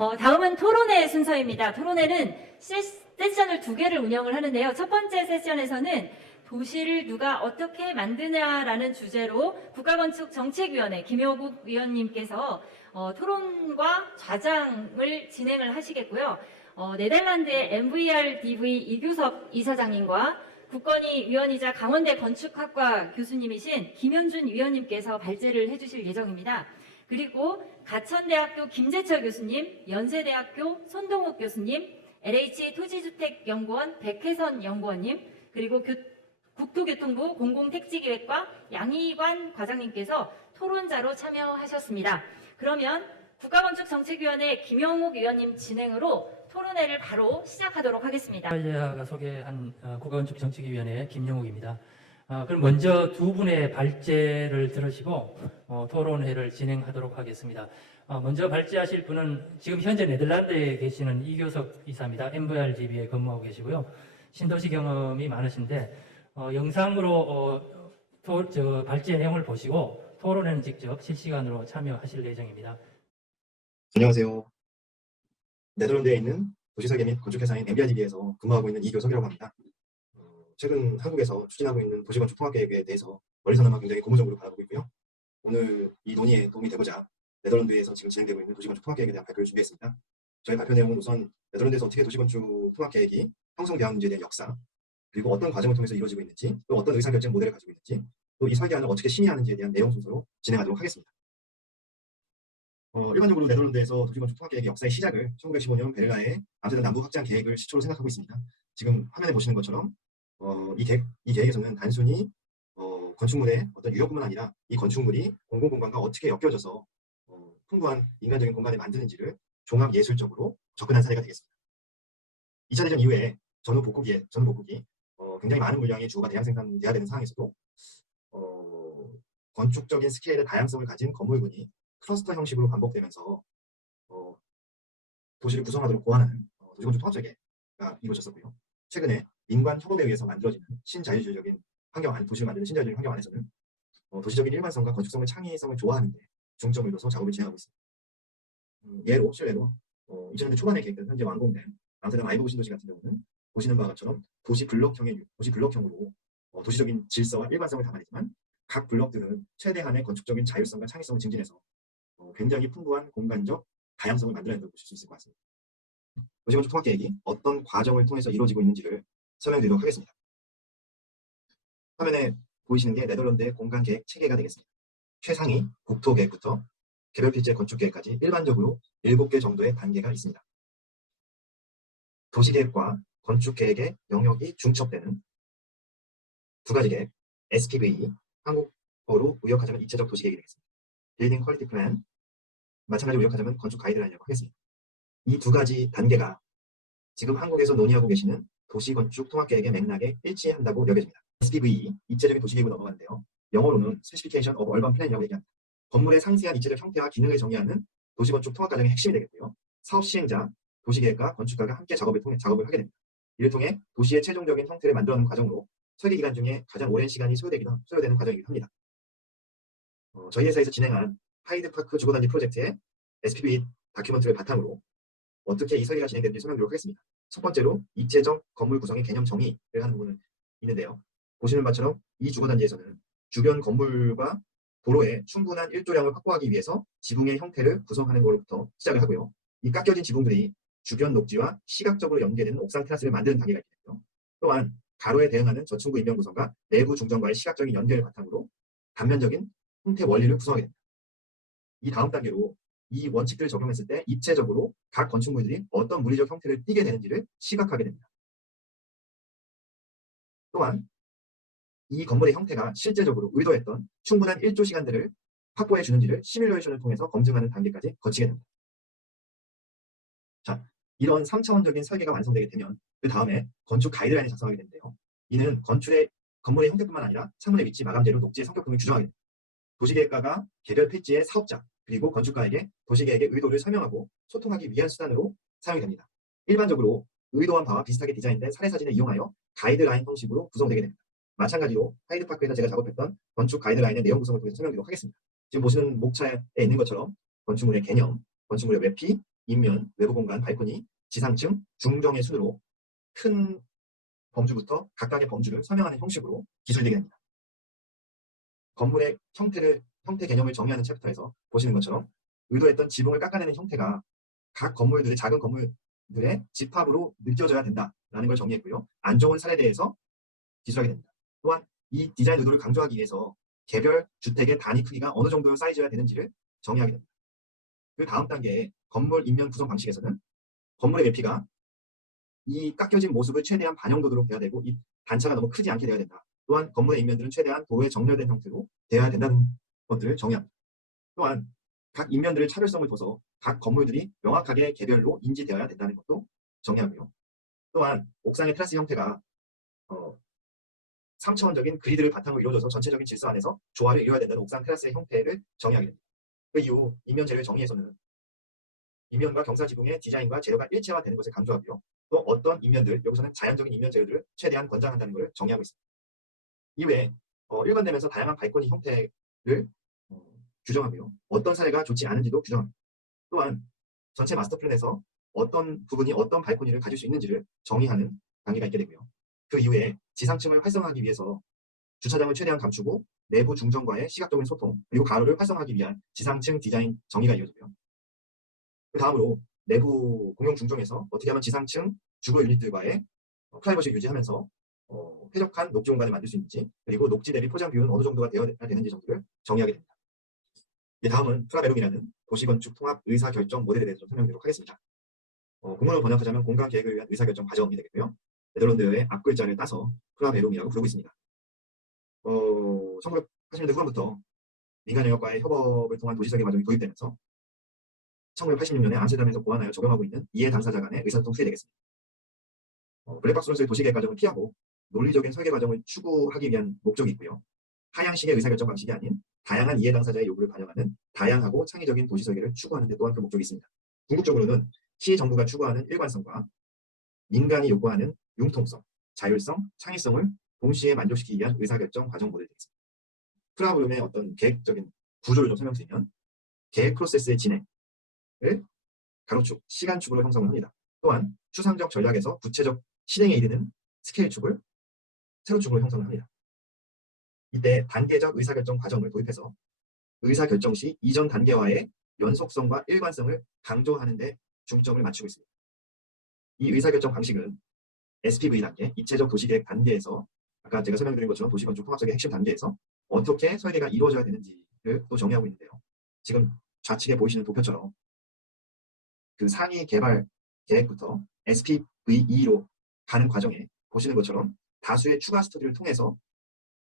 다음은 토론회 순서입니다. 토론회는 세션을 2개를 운영을 하는데요. 첫 번째 세션에서는 도시를 누가 어떻게 만드냐라는 주제로 국가건축정책위원회 김효국 위원님께서 토론과 좌장을 진행을 하시겠고요. 네덜란드의 MVRDV 이규섭 이사장님과 국건위 위원이자 강원대 건축학과 교수님이신 김현준 위원님께서 발제를 해주실 예정입니다. 그리고 가천대학교 김재철 교수님, 연세대학교 손동욱 교수님, LH 토지주택연구원 백혜선 연구원님, 그리고 국토교통부 공공택지기획과 양희관 과장님께서 토론자로 참여하셨습니다. 그러면 국가건축정책위원회 김영욱 위원님 진행으로 토론회를 바로 시작하도록 하겠습니다. 제가 소개한 국가건축정책위원회 김영욱입니다. 그럼 먼저 두 분의 발제를 들으시고 토론회를 진행하도록 하겠습니다. 먼저 발제하실 분은 지금 현재 네덜란드에 계시는 이교석 이사입니다. MVRDB에 근무하고 계시고요. 신도시 경험이 많으신데 영상으로 발제 내용을 보시고 토론회는 직접 실시간으로 참여하실 예정입니다. 안녕하세요. 네덜란드에 있는 도시설계 및 건축회사인 MVRDB에서 근무하고 있는 이교석이라고 합니다. 최근 한국에서 추진하고 있는 도시건축 통합계획에 대해서 멀리서나마 굉장히 고무적으로 바라보고 있고요. 오늘 이 논의에 도움이 되고자 네덜란드에서 지금 진행되고 있는 도시건축 통합계획에 대한 발표를 준비했습니다. 저희 발표 내용은 우선 네덜란드에서 어떻게 도시건축 통합계획이 형성되어 있는지에 대한 역사, 그리고 어떤 과정을 통해서 이루어지고 있는지, 또 어떤 의사결정 모델을 가지고 있는지, 또 이 설계안을 어떻게 심의하는지에 대한 내용 순서로 진행하도록 하겠습니다. 일반적으로 네덜란드에서 도시건축 통합계획의 역사의 시작을 1915년 베를라의 암스테르담 남부 확장 계획을 시초로 생각하고 있습니다. 지금 화면에 보시는 것처럼 이 계획에서는 단순히 건축물의 어떤 유형뿐만 아니라 이 건축물이 공공공간과 어떻게 엮여져서 풍부한 인간적인 공간을 만드는지를 종합 예술적으로 접근한 사례가 되겠습니다. 2차 대전 이후에 전후 복구기 굉장히 많은 물량의 주거가 대량 생산돼야 되는 상황에서도 건축적인 스케일의 다양성을 가진 건물군이 클러스터 형식으로 반복되면서 도시를 구성하도록 고안하는 도시건축 통합설계가 이루어졌었고요. 최근에 민관 협업에 의해서 만들어지는 신자유주의적인 환경 도시를 만드는 신자유주의 환경 안에서는 도시적인 일관성과 건축성의 창의성을 좋아하는 데 중점을 둬서 작업을 진행하고 있습니다. 실례로 2000년대 초반에 계획된 현재 완공된 암스테르담 아이보그 신도시 같은 경우는 보시는 바와 같처럼 도시 블록형으로 도시적인 질서와 일관성을 담아내지만 각 블록들은 최대한의 건축적인 자율성과 창의성을 증진해서 굉장히 풍부한 공간적 다양성을 만들어낸다고 보실 수 있을 것 같습니다. 도시건축 통합계획이 어떤 과정을 통해서 이루어지고 있는지를 설명드리도록 하겠습니다. 화면에 보이시는 게 네덜란드의 공간계획 체계가 되겠습니다. 최상위 국토계획부터 개별 필지의 건축계획까지 일반적으로 7개 정도의 단계가 있습니다. 도시계획과 건축계획의 영역이 중첩되는 두 가지 계획, SPV, 한국어로 의역하자면 입체적 도시계획이 되겠습니다. 빌딩 퀄리티 플랜, 마찬가지로 의역하자면 건축 가이드라인이라고 하겠습니다. 이 두 가지 단계가 지금 한국에서 논의하고 계시는 도시건축 통합계획의 맥락에 일치한다고 여겨집니다. SPV, 입체적인 도시계획으로 넘어가는데요. 영어로는 Specification of Urban Plan이라고 얘기합니다. 건물의 상세한 입체적 형태와 기능을 정의하는 도시건축 통합과정의 핵심이 되겠고요. 사업 시행자, 도시계획과 건축가가 함께 작업을 하게 됩니다. 이를 통해 도시의 최종적인 형태를 만들어내는 과정으로 설계 기간 중에 가장 오랜 시간이 소요되는 과정이기도 합니다. 저희 회사에서 진행한 하이드파크 주거단지 프로젝트의 SPV 다큐멘터리를 바탕으로 어떻게 이 설계가 진행되는지 설명드리도록 하겠습니다. 첫 번째로 입체적 건물 구성의 개념 정의를 하는 부분은 있는데요. 보시는 바처럼 이 주거단지에서는 주변 건물과 도로에 충분한 일조량을 확보하기 위해서 지붕의 형태를 구성하는 것부터 시작을 하고요. 이 깎여진 지붕들이 주변 녹지와 시각적으로 연계되는 옥상 테라스를 만드는 단계가 있겠고요. 또한 가로에 대응하는 저층부 인명 구성과 내부 중정과의 시각적인 연결을 바탕으로 단면적인 형태 원리를 구성하게 됩니다. 이 다음 단계로 이 원칙들을 적용했을 때 입체적으로 각 건축물들이 어떤 물리적 형태를 띠게 되는지를 시각하게 됩니다. 또한 이 건물의 형태가 실제적으로 의도했던 충분한 일조 시간들을 확보해 주는지를 시뮬레이션을 통해서 검증하는 단계까지 거치게 됩니다. 자, 이런 3차원적인 설계가 완성되게 되면 그 다음에 건축 가이드라인을 작성하게 되는데요. 이는 건물의 형태뿐만 아니라 창문의 위치, 마감재료, 녹지의 성격 등을 규정하게 됩니다. 도시계획가가 개별 필지의 사업자 그리고 건축가에게 도시계획의 의도를 설명하고 소통하기 위한 수단으로 사용이 됩니다. 일반적으로 의도한 바와 비슷하게 디자인된 사례사진을 이용하여 가이드라인 형식으로 구성되게 됩니다. 마찬가지로 하이드파크에서 제가 작업했던 건축 가이드라인의 내용 구성을 통해서 설명드리도록 하겠습니다. 지금 보시는 목차에 있는 것처럼 건축물의 개념, 건축물의 외피, 인면, 외부 공간, 발코니, 지상층, 중정의 순으로 큰 범주부터 각각의 범주를 설명하는 형식으로 기술되게 됩니다. 건물의 형태 개념을 정의하는 챕터에서 보시는 것처럼 의도했던 지붕을 깎아내는 형태가 각 건물들의 작은 건물들의 집합으로 느껴져야 된다라는 걸 정의했고요. 안 좋은 사례에 대해서 기술하게 됩니다. 또한 이 디자인 의도를 강조하기 위해서 개별 주택의 단위 크기가 어느 정도 사이즈여야 되는지를 정의하게 됩니다. 그 다음 단계의 건물 인면 구성 방식에서는 건물의 외피가 이 깎여진 모습을 최대한 반영도록 돼야 되고 이 단차가 너무 크지 않게 돼야 된다. 또한 건물의 인면들은 최대한 도로에 정렬된 형태로 돼야 된다는 것들을 정의합니다. 또한 각 인면들의 차별성을 둬서 각 건물들이 명확하게 개별로 인지되어야 된다는 것도 정의하고요. 또한 옥상의 테라스 형태가 3차원적인 그리드를 바탕으로 이루어져서 전체적인 질서 안에서 조화를 이루어야 된다는 옥상 테라스의 형태를 정의하게 됩니다. 그 이후 인면 재료의 정의에서는 인면과 경사 지붕의 디자인과 재료가 일체화되는 것을 강조하고요. 또 어떤 인면들, 여기서는 자연적인 인면 재료들을 최대한 권장한다는 것을 정의하고 있습니다. 이외에 일관되면서 다양한 발코니 형태를 규정하고요. 어떤 사례가 좋지 않은지도 규정합니다. 또한 전체 마스터 플랜에서 어떤 부분이 어떤 발코니를 가질 수 있는지를 정의하는 단계가 있게 되고요. 그 이후에 지상층을 활성화하기 위해서 주차장을 최대한 감추고 내부 중정과의 시각적인 소통, 그리고 가로를 활성화하기 위한 지상층 디자인 정의가 이어지고요. 그 다음으로 내부 공용 중정에서 어떻게 하면 지상층 주거 유닛들과의 프라이버시를 유지하면서 쾌적한 녹지 공간을 만들 수 있는지, 그리고 녹지 대비 포장 비율은 어느 정도가 되어야 되는지 정도를 정의하게 됩니다. 다음은 프라베룸이라는 도시건축 통합 의사결정 모델에 대해서 좀 설명드리도록 하겠습니다. 공문을 번역하자면 공간 계획을 위한 의사결정 과정이 되겠고요. 네덜란드의 앞글자를 따서 프라베룸이라고 부르고 있습니다. 1980년대 후반부터 민간 영역과의 협업을 통한 도시설계 과정이 도입되면서 1986년에 암스테르담에서 고안하여 적용하고 있는 이해 당사자 간의 의사소통 툴이 되겠습니다. 블랙박스로서의 도시계획 과정을 피하고 논리적인 설계 과정을 추구하기 위한 목적이 있고요. 하향식의 의사결정 방식이 아닌 다양한 이해 당사자의 요구를 반영하는 다양하고 창의적인 도시 설계를 추구하는 데 또한 그 목적이 있습니다. 궁극적으로는 시 정부가 추구하는 일관성과 민간이 요구하는 융통성, 자율성, 창의성을 동시에 만족시키기 위한 의사결정 과정 모델이 되겠습니다. 프라브룸의 어떤 계획적인 구조를 좀 설명드리면 계획 프로세스의 진행을 가로축, 시간축으로 형성을 합니다. 또한 추상적 전략에서 구체적 실행에 이르는 스케일축을 세로축으로 형성을 합니다. 이때 단계적 의사결정 과정을 도입해서 의사결정 시 이전 단계와의 연속성과 일관성을 강조하는 데 중점을 맞추고 있습니다. 이 의사결정 방식은 SPV 단계, 입체적 도시계획 단계에서 아까 제가 설명드린 것처럼 도시건축 통합설계 핵심 단계에서 어떻게 설계가 이루어져야 되는지를 또 정의하고 있는데요. 지금 좌측에 보이시는 도표처럼 그 상위 개발 계획부터 SPVE로 가는 과정에 보시는 것처럼 다수의 추가 스터디를 통해서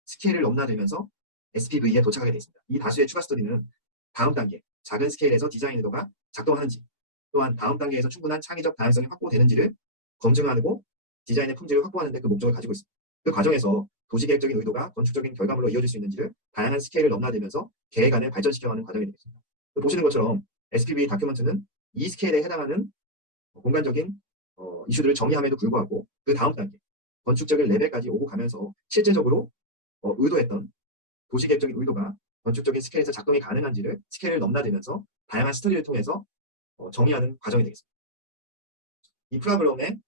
스케일을 넘나들면서 SPV에 도착하게 되어 있습니다. 이 다수의 추가 스터디는 다음 단계, 작은 스케일에서 디자인 의도가 작동하는지, 또한 다음 단계에서 충분한 창의적 다양성이 확보되는지를 검증하고 디자인의 품질을 확보하는 데 그 목적을 가지고 있습니다. 그 과정에서 도시계획적인 의도가 건축적인 결과물로 이어질 수 있는지를 다양한 스케일을 넘나들면서 계획안을 발전시켜가는 과정이 되겠습니다. 보시는 것처럼 SPV 다큐멘트는 이 스케일에 해당하는 공간적인 이슈들을 정의함에도 불구하고 그 다음 단계, 건축적인 레벨까지 오고 가면서 실제적으로 의도했던 도시계획적인 의도가 건축적인 스케일에서 작동이 가능한지를 스케일을 넘나들면서 다양한 스터디를 통해서 정의하는 과정이 되겠습니다. 이 프라브럼의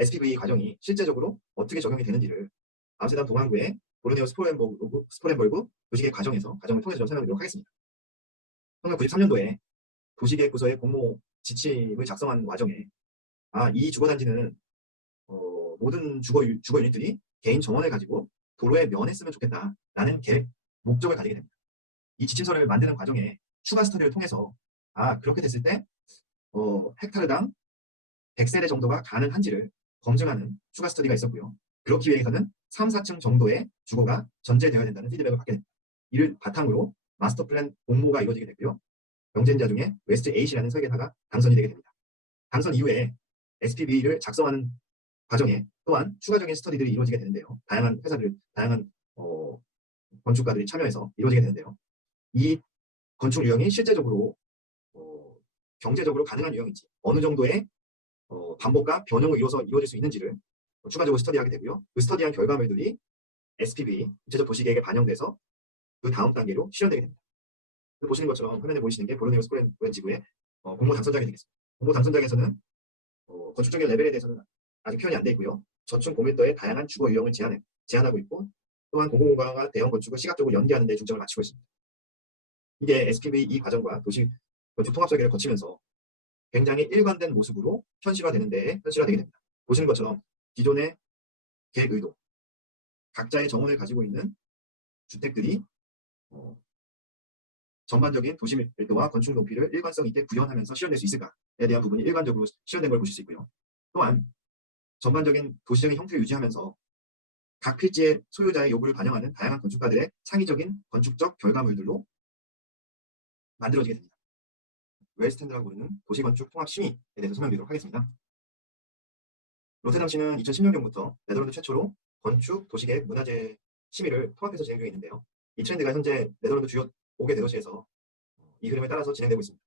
SPV 과정이 실제적으로 어떻게 적용이 되는지를 암스테르담 동안구의 보르네오 스포렌버그 도시계획 과정을 통해서 좀 설명드리도록 하겠습니다. 1993년도에 도시계획 부서의 공모 지침을 작성한 과정에 이 주거단지는 모든 주거 유닛들이 개인 정원을 가지고 도로에 면했으면 좋겠다라는 계획 목적을 가지게 됩니다. 이 지침서를 만드는 과정에 추가 스터디를 통해서 그렇게 됐을 때 헥타르당 100세대 정도가 가능한지를 검증하는 추가 스터디가 있었고요. 그렇기 위해서는 3, 4층 정도의 주거가 전제되어야 된다는 피드백을 받게 됩니다. 이를 바탕으로 마스터 플랜 공모가 이루어지게 됐고요. 경쟁자 중에 웨스트 8이라는 설계사가 당선이 되게 됩니다. 당선 이후에 SPV를 작성하는 과정에 또한 추가적인 스터디들이 이루어지게 되는데요. 다양한 회사들, 다양한 건축가들이 참여해서 이루어지게 되는데요. 이 건축 유형이 실제적으로 경제적으로 가능한 유형인지, 어느 정도의 반복과 변형을 이루어질 수 있는지를 추가적으로 스터디하게 되고요. 그 스터디한 결과물들이 SPV, 입체적 도시계획에 반영돼서 그 다음 단계로 실현되게 됩니다. 보시는 것처럼 화면에 보이시는 게 보르네오 스포렌 지구의 공모 당선장이 되겠습니다. 공모 당선장에서는 건축적인 레벨에 대해서는 아직 표현이 안 돼 있고요. 저층 고밀도의 다양한 주거 유형을 제한하고 있고, 또한 공공공간과 대형 건축을 시각적으로 연계하는 데 중점을 맞추고 있습니다. 이게 SPV 이 과정과 도시 건축 통합 설계를 거치면서 굉장히 일관된 모습으로 현실화되게 됩니다. 보시는 것처럼 기존의 계획 의도, 각자의 정원을 가지고 있는 주택들이 전반적인 도시 밀도와 건축 높이를 일관성 있게 구현하면서 실현될 수 있을까에 대한 부분이 일관적으로 실현된 걸 보실 수 있고요. 또한 전반적인 도시적인 형태를 유지하면서 각 필지의 소유자의 요구를 반영하는 다양한 건축가들의 창의적인 건축적 결과물들로 만들어지게 됩니다. 웰스탠드라고 부르는 도시건축 통합 심의에 대해서 설명드리도록 하겠습니다. 로테담시는 2010년경부터 네덜란드 최초로 건축, 도시계획, 문화재 심의를 통합해서 진행 중에 있는데요. 이 트렌드가 현재 네덜란드 주요 5개 대도시에서 이 흐름에 따라서 진행되고 있습니다.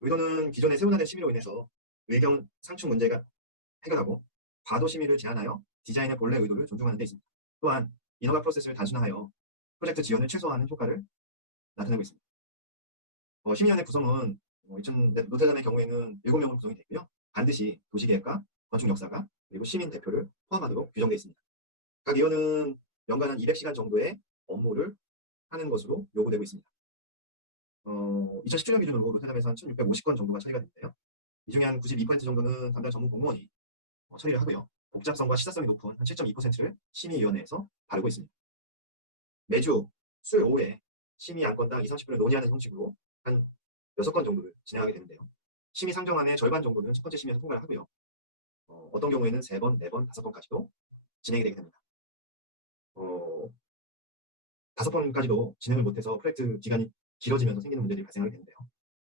의도는 기존의 세분화된 심의로 인해서 의견 상충 문제가 해결하고 과도 심의를 제한하여 디자인의 본래 의도를 존중하는 데 있습니다. 또한 인허가 프로세스를 단순화하여 프로젝트 지연을 최소화하는 효과를 나타내고 있습니다. 심의위원회 구성은 노테담의 경우에는 7명으로 구성이 되어 있고요. 반드시 도시계획과 건축 역사가 그리고 시민 대표를 포함하도록 규정되어 있습니다. 각 위원은 연간 한 200시간 정도의 업무를 하는 것으로 요구되고 있습니다. 2017년 기준으로 노테담에서 한 1650건 정도가 처리가 됐는데요. 이 중에 한 92% 정도는 담당 전문 공무원이 처리를 하고요. 복잡성과 시사성이 높은 한 7.2%를 심의위원회에서 다루고 있습니다. 매주 수요일 오후에 심의 안건당 20-30분을 논의하는 형식으로 한 6건 정도를 진행하게 되는데요. 심의 상정안의 절반 정도는 첫 번째 심의에서 통과를 하고요. 어떤 경우에는 3번, 4번, 5번까지도 진행이 되게 됩니다. 5번까지도 진행을 못해서 프로젝트 기간이 길어지면서 생기는 문제들이 발생하게 되는데요.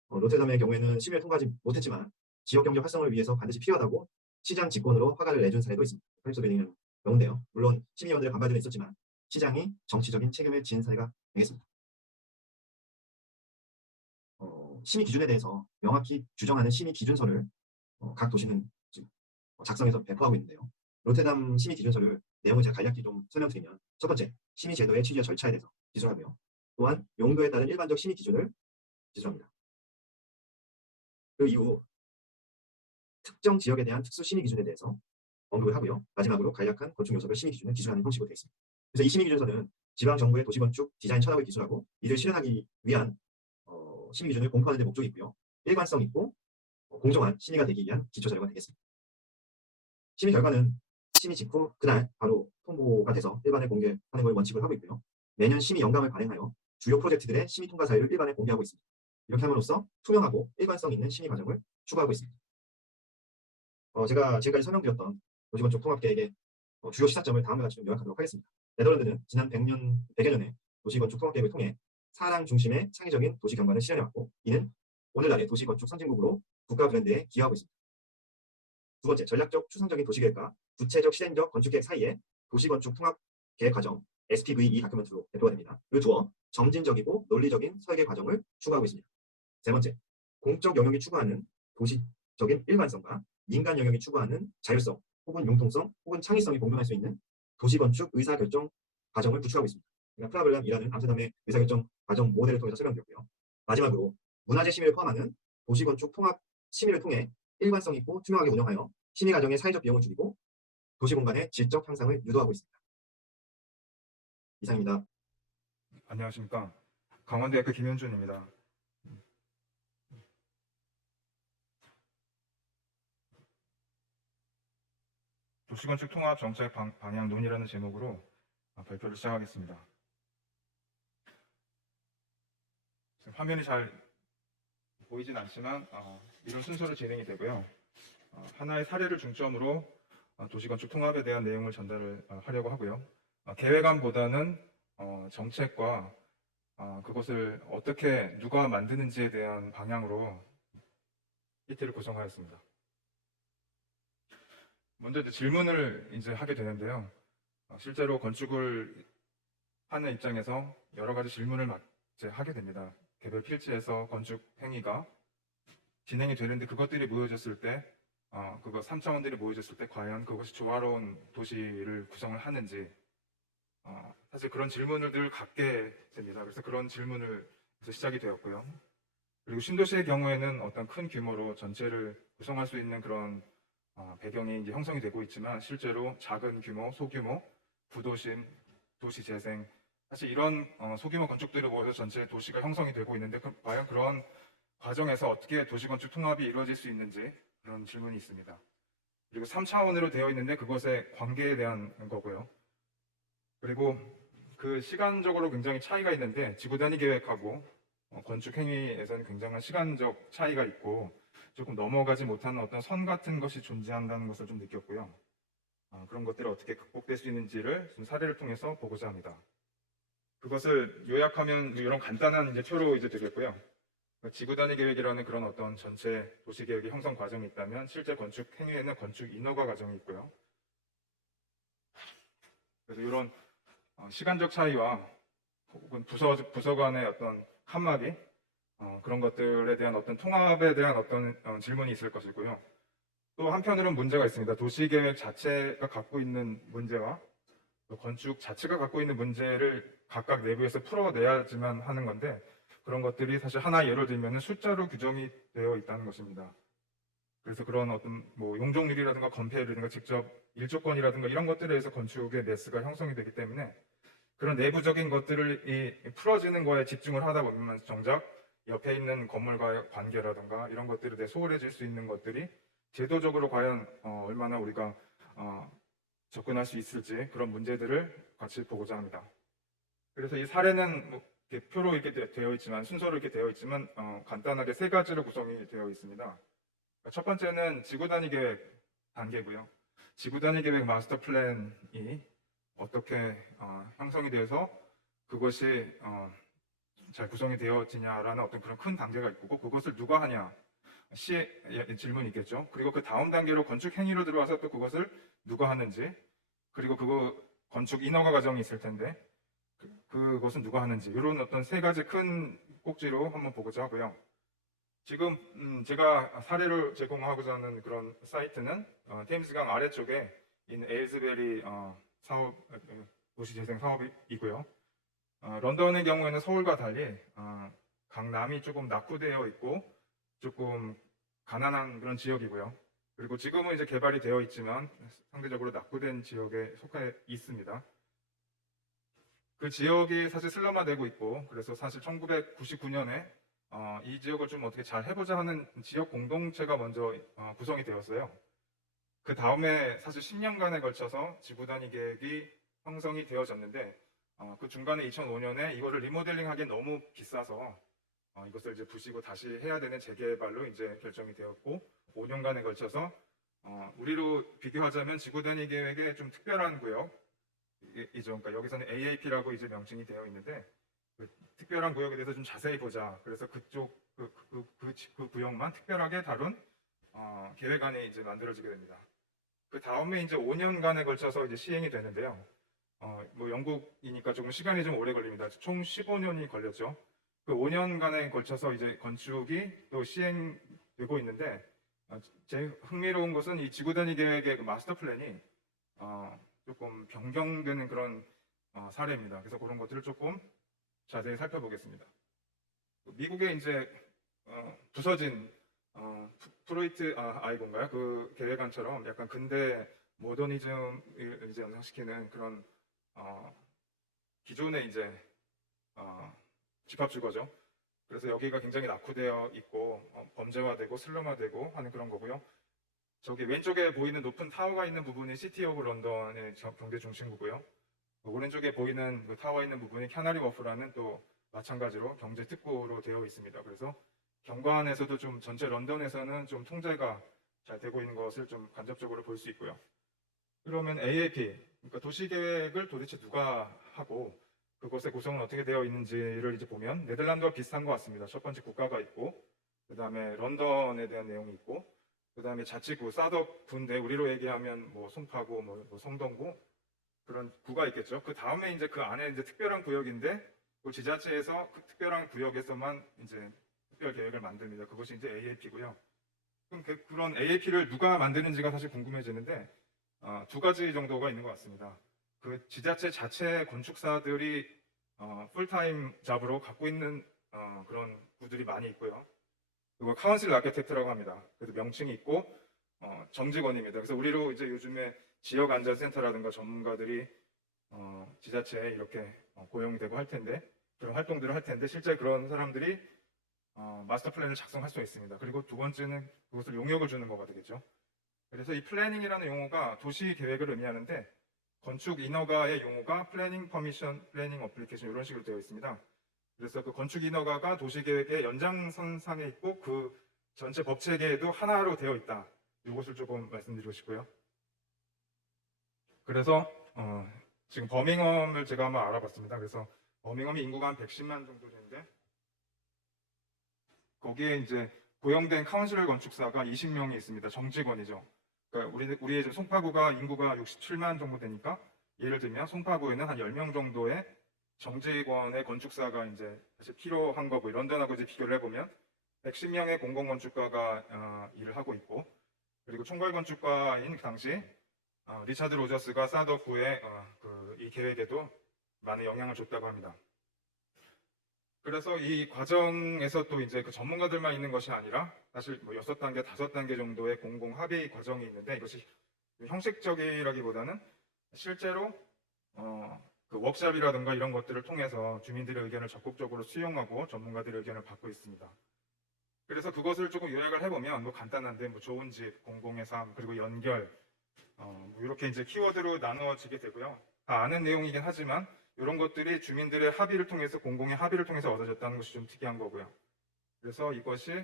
로테담의 경우에는 심의를 통과하지 못했지만 지역 경제 활성을 위해서 반드시 필요하다고 시장 직권으로 허가를 내준 사례도 있습니다. 프로젝트 빌딩이라는 경우인데요. 물론 심의위원들의 반발들은 있었지만 시장이 정치적인 책임을 지는 사례가 되겠습니다. 심의 기준에 대해서 명확히 규정하는 심의 기준서를 각 도시는 지금 작성해서 배포하고 있는데요. 로테담 심의 기준서를 내용을 제가 간략히 좀 설명드리면, 첫 번째, 심의 제도의 취지와 절차에 대해서 기술하고요. 또한 용도에 따른 일반적 심의 기준을 기술합니다. 그 이후 특정 지역에 대한 특수 심의 기준에 대해서 언급을 하고요. 마지막으로 간략한 건축 요소별 심의 기준을 기술하는 형식으로 되어 있습니다. 그래서 이 심의 기준서는 지방 정부의 도시건축 디자인 철학을 기술하고 이를 실현하기 위한 심의 기준을 공표하는 데 목적이 있고요. 일관성 있고 공정한 심의가 되기 위한 기초 자료가 되겠습니다. 심의 결과는 심의 직후 그날 바로 통보가 돼서 일반에 공개하는 걸 원칙으로 하고 있고요. 매년 심의 영감을 발행하여 주요 프로젝트들의 심의 통과 사유를 일반에 공개하고 있습니다. 이렇게 함으로써 투명하고 일관성 있는 심의 과정을 추구하고 있습니다. 제가 지금까지 설명드렸던 도시건축 통합계획의 주요 시사점을 다음과 같이 요약하도록 하겠습니다. 네덜란드는 지난 100여 년의 도시건축 통합계획을 통해 사람 중심의 창의적인 도시 경관을 실현해왔고, 이는 오늘날의 도시건축 선진국으로 국가 브랜드에 기여하고 있습니다. 두 번째, 전략적 추상적인 도시계획과 구체적 실행적 건축계획 사이에 도시건축 통합계획 과정 SPVE 다큐멘트로 대표가 됩니다. 를 두어 점진적이고 논리적인 설계 과정을 추구하고 있습니다. 세 번째, 공적 영역이 추구하는 도시적인 일관성과 민간 영역이 추구하는 자율성, 혹은 융통성, 혹은 창의성이 공존할 수 있는 도시건축 의사결정 과정을 구축하고 있습니다. 그러니까 프라블람이라는 암스테르담의 의사결정 과정 모델을 통해서 설명드렸고요. 마지막으로 문화재 심의를 포함하는 도시건축 통합 심의를 통해 일관성 있고 투명하게 운영하여 심의 과정의 사회적 비용을 줄이고 도시공간의 질적 향상을 유도하고 있습니다. 이상입니다. 안녕하십니까. 강원대학교 김현준입니다. 도시건축 통합 정책 방향 논의라는 제목으로 발표를 시작하겠습니다. 지금 화면이 잘 보이진 않지만 이런 순서로 진행이 되고요. 하나의 사례를 중점으로 도시건축 통합에 대한 내용을 전달을 하려고 하고요. 계획안보다는 정책과 그것을 어떻게 누가 만드는지에 대한 방향으로 PPT를 구성하였습니다. 먼저 질문을 하게 되는데요. 실제로 건축을 하는 입장에서 여러 가지 질문을 하게 됩니다. 개별 필지에서 건축 행위가 진행이 되는데 그것들이 모여졌을 때, 그거 3차원들이 모여졌을 때 과연 그것이 조화로운 도시를 구성을 하는지, 사실 그런 질문을 늘 갖게 됩니다. 그래서 그런 질문을 시작이 되었고요. 그리고 신도시의 경우에는 어떤 큰 규모로 전체를 구성할 수 있는 그런 배경이 이제 형성이 되고 있지만 실제로 작은 규모, 소규모, 구도심, 도시 재생 사실 이런 소규모 건축들을 모여서 전체 도시가 형성이 되고 있는데 과연 그런 과정에서 어떻게 도시건축 통합이 이루어질 수 있는지 그런 질문이 있습니다. 그리고 3차원으로 되어 있는데 그것의 관계에 대한 거고요. 그리고 그 시간적으로 굉장히 차이가 있는데 지구 단위 계획하고 건축 행위에서는 굉장한 시간적 차이가 있고 조금 넘어가지 못하는 어떤 선 같은 것이 존재한다는 것을 좀 느꼈고요. 그런 것들이 어떻게 극복될 수 있는지를 좀 사례를 통해서 보고자 합니다. 그것을 요약하면 이런 간단한 이제 표로 이제 되겠고요. 지구 단위 계획이라는 그런 어떤 전체 도시 계획의 형성 과정이 있다면 실제 건축 행위에는 건축 인허가 과정이 있고요. 그래서 이런 시간적 차이와 혹은 부서 간의 어떤 칸막이 그런 것들에 대한 어떤 통합에 대한 어떤 질문이 있을 것이고요. 또 한편으로는 문제가 있습니다. 도시 계획 자체가 갖고 있는 문제와 또 건축 자체가 갖고 있는 문제를 각각 내부에서 풀어내야지만 하는 건데 그런 것들이 사실 하나 예를 들면 숫자로 규정이 되어 있다는 것입니다. 그래서 그런 어떤 뭐 용적률이라든가 건폐율이라든가 직접 일조권이라든가 이런 것들에 의해서 건축의 매스가 형성이 되기 때문에 그런 내부적인 것들을 풀어지는 거에 집중을 하다 보면 정작 옆에 있는 건물과의 관계라든가 이런 것들에 대해 소홀해질 수 있는 것들이 제도적으로 과연 얼마나 우리가 접근할 수 있을지 그런 문제들을 같이 보고자 합니다. 그래서 이 사례는 뭐 이렇게 표로 이렇게 되어 있지만 순서로 이렇게 되어 있지만 간단하게 세 가지로 구성이 되어 있습니다. 첫 번째는 지구 단위 계획 단계고요. 지구 단위 계획 마스터 플랜이 어떻게 형성이 되어서 그것이 잘 구성이 되어지냐라는 어떤 그런 큰 단계가 있고 그것을 누가 하냐 질문이 있겠죠. 그리고 그 다음 단계로 건축 행위로 들어와서 또 그것을 누가 하는지 그리고 그거 건축 인허가 과정이 있을 텐데 그것은 누가 하는지 이런 어떤 세 가지 큰 꼭지로 한번 보고자 하고요. 지금 제가 사례를 제공하고자 하는 그런 사이트는 테임스강 아래쪽에 있는 에일즈베리 사업 도시재생 사업이고요. 런던의 경우에는 서울과 달리 강남이 조금 낙후되어 있고 조금 가난한 그런 지역이고요. 그리고 지금은 이제 개발이 되어 있지만 상대적으로 낙후된 지역에 속해 있습니다. 그 지역이 사실 슬럼화되고 있고 그래서 사실 1999년에 이 지역을 좀 어떻게 잘 해보자 하는 지역 공동체가 먼저 구성이 되었어요. 그 다음에 사실 10년간에 걸쳐서 지구 단위 계획이 형성이 되어졌는데 그 중간에 2005년에 이거를 리모델링하기엔 너무 비싸서 이것을 이제 부시고 다시 해야 되는 재개발로 이제 결정이 되었고 5년간에 걸쳐서 우리로 비교하자면 지구 단위 계획의 좀 특별한 구역이죠. 그러니까 여기서는 AAP라고 이제 명칭이 되어 있는데 그 특별한 구역에 대해서 좀 자세히 보자. 그래서 그쪽 그 구역만 특별하게 다룬 계획안이 이제 만들어지게 됩니다. 그 다음에 이제 5년간에 걸쳐서 이제 시행이 되는데요. 뭐 영국이니까 조금 시간이 좀 오래 걸립니다. 총 15년이 걸렸죠. 그 5년간에 걸쳐서 이제 건축이 또 시행되고 있는데 제일 흥미로운 것은 이 지구 단위 계획의 그 마스터 플랜이 조금 변경되는 그런 사례입니다. 그래서 그런 것들을 조금 자세히 살펴보겠습니다. 미국의 이제 부서진 프로이트 아이곤가요? 그 계획안처럼 약간 근대 모더니즘을 이제 연상시키는 그런 기존의 이제 집합 주거죠. 그래서 여기가 굉장히 낙후되어 있고 범죄화되고 슬럼화되고 하는 그런 거고요. 저기 왼쪽에 보이는 높은 타워가 있는 부분이 시티 오브 런던의 경제 중심부고요. 오른쪽에 보이는 그 타워 있는 부분이 캐나리 워프라는 또 마찬가지로 경제 특구로 되어 있습니다. 그래서 경관에서도 좀 전체 런던에서는 좀 통제가 잘 되고 있는 것을 좀 간접적으로 볼 수 있고요. 그러면 AAP, 그러니까 도시계획을 도대체 누가 하고 그것의 구성은 어떻게 되어 있는지를 이제 보면 네덜란드와 비슷한 것 같습니다. 첫 번째 국가가 있고, 그 다음에 런던에 대한 내용이 있고, 그 다음에 자치구, 사덕 군대, 우리로 얘기하면 뭐 송파구, 뭐 성동구 그런 구가 있겠죠. 그 다음에 이제 그 안에 이제 특별한 구역인데 그 지자체에서 그 특별한 구역에서만 이제 특별 계획을 만듭니다. 그것이 이제 AAP고요. 그럼 그런 AAP를 누가 만드는지가 사실 궁금해지는데 두 가지 정도가 있는 것 같습니다. 그 지자체 자체 건축사들이 풀타임 잡으로 갖고 있는 그런 구들이 많이 있고요. 그리고 카운슬 아키텍트라고 합니다. 그래서 명칭이 있고 정직원입니다. 그래서 우리로 이제 요즘에 지역 안전센터라든가 전문가들이 지자체에 이렇게 고용되고 할 텐데 그런 활동들을 할 텐데 실제 그런 사람들이 마스터 플랜을 작성할 수 있습니다. 그리고 두 번째는 그것을 용역을 주는 거가 되겠죠. 그래서 이 플래닝이라는 용어가 도시 계획을 의미하는데 건축 인허가의 용어가 플래닝 퍼미션, 플래닝 어플리케이션 이런 식으로 되어 있습니다. 그래서 그 건축 인허가가 도시 계획의 연장선상에 있고 그 전체 법 체계에도 하나로 되어 있다. 이것을 조금 말씀드리고 싶고요. 그래서 지금 버밍엄을 제가 한번 알아봤습니다. 그래서 버밍엄이 인구가 한 110만 정도 되는데 거기에 이제 고용된 카운슬 건축사가 20명이 있습니다. 정직원이죠. 그러니까 우리의 지금 송파구가 인구가 67만 정도 되니까 예를 들면 송파구에는 한 10명 정도의 정직원의 건축사가 이제 사실 필요한 거고 런던하고 이제 비교를 해보면 110명의 공공건축가가 일을 하고 있고 그리고 총괄 건축가인 그 당시 리차드 로저스가 사더프의 이 계획에도 많은 영향을 줬다고 합니다. 그래서 이 과정에서 또 이제 그 전문가들만 있는 것이 아니라 사실 뭐 6단계, 5단계 정도의 공공 합의 과정이 있는데 이것이 형식적이라기보다는 실제로 그 워크숍이라든가 이런 것들을 통해서 주민들의 의견을 적극적으로 수용하고 전문가들의 의견을 받고 있습니다. 그래서 그것을 조금 요약을 해보면 뭐 간단한데 뭐 좋은 집, 공공의 삶, 그리고 연결 뭐 이렇게 이제 키워드로 나누어지게 되고요. 다 아는 내용이긴 하지만 이런 것들이 주민들의 합의를 통해서 공공의 합의를 통해서 얻어졌다는 것이 좀 특이한 거고요. 그래서 이것이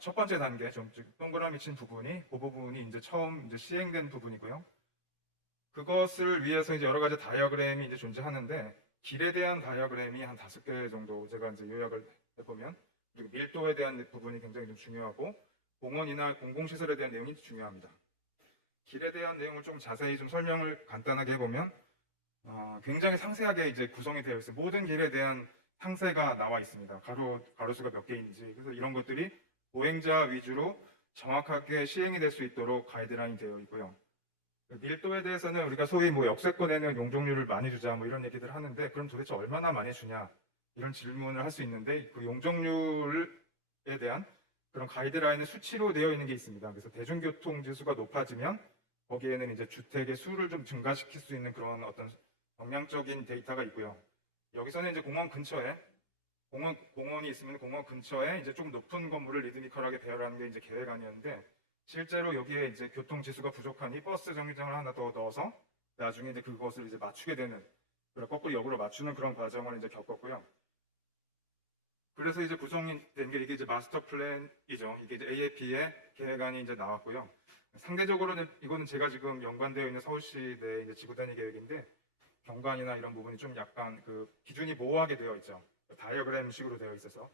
첫 번째 단계 좀 동그라미 친 부분이 그 부분이 이제 처음 이제 시행된 부분이고요. 그것을 위해서 이제 여러 가지 다이어그램이 이제 존재하는데 길에 대한 다이어그램이 한 5개 정도 제가 이제 요약을 해보면 그리고 밀도에 대한 부분이 굉장히 좀 중요하고 공원이나 공공시설에 대한 내용이 중요합니다. 길에 대한 내용을 좀 자세히 좀 설명을 간단하게 해보면 굉장히 상세하게 이제 구성이 되어 있어요. 모든 길에 대한 상세가 나와 있습니다. 가로수가 몇 개인지 그래서 이런 것들이 보행자 위주로 정확하게 시행이 될 수 있도록 가이드라인이 되어 있고요. 밀도에 대해서는 우리가 소위 뭐 역세권에는 용적률을 많이 주자 뭐 이런 얘기들 하는데 그럼 도대체 얼마나 많이 주냐 이런 질문을 할 수 있는데 그 용적률에 대한 그런 가이드라인은 수치로 되어 있는 게 있습니다. 그래서 대중교통 지수가 높아지면 거기에는 이제 주택의 수를 좀 증가시킬 수 있는 그런 어떤 방향적인 데이터가 있고요. 여기서는 이제 공원 근처에 공원이 있으면 공원 근처에 이제 좀 높은 건물을 리드미컬하게 배열하는 게 이제 계획안이었는데 실제로 여기에 이제 교통 지수가 부족하니 버스 정류장을 하나 더 넣어서 나중에 이제 그것을 이제 맞추게 되는 거꾸로 역으로 맞추는 그런 과정을 이제 겪었고요. 그래서 이제 구성이 된 게 이게 이제 마스터 플랜이죠. 이게 이제 AAP의 계획안이 이제 나왔고요. 상대적으로는 이거는 제가 지금 연관되어 있는 서울시내 이제 지구단위 계획인데 경관이나 이런 부분이 좀 약간 그 기준이 모호하게 되어 있죠. 다이어그램 식으로 되어 있어서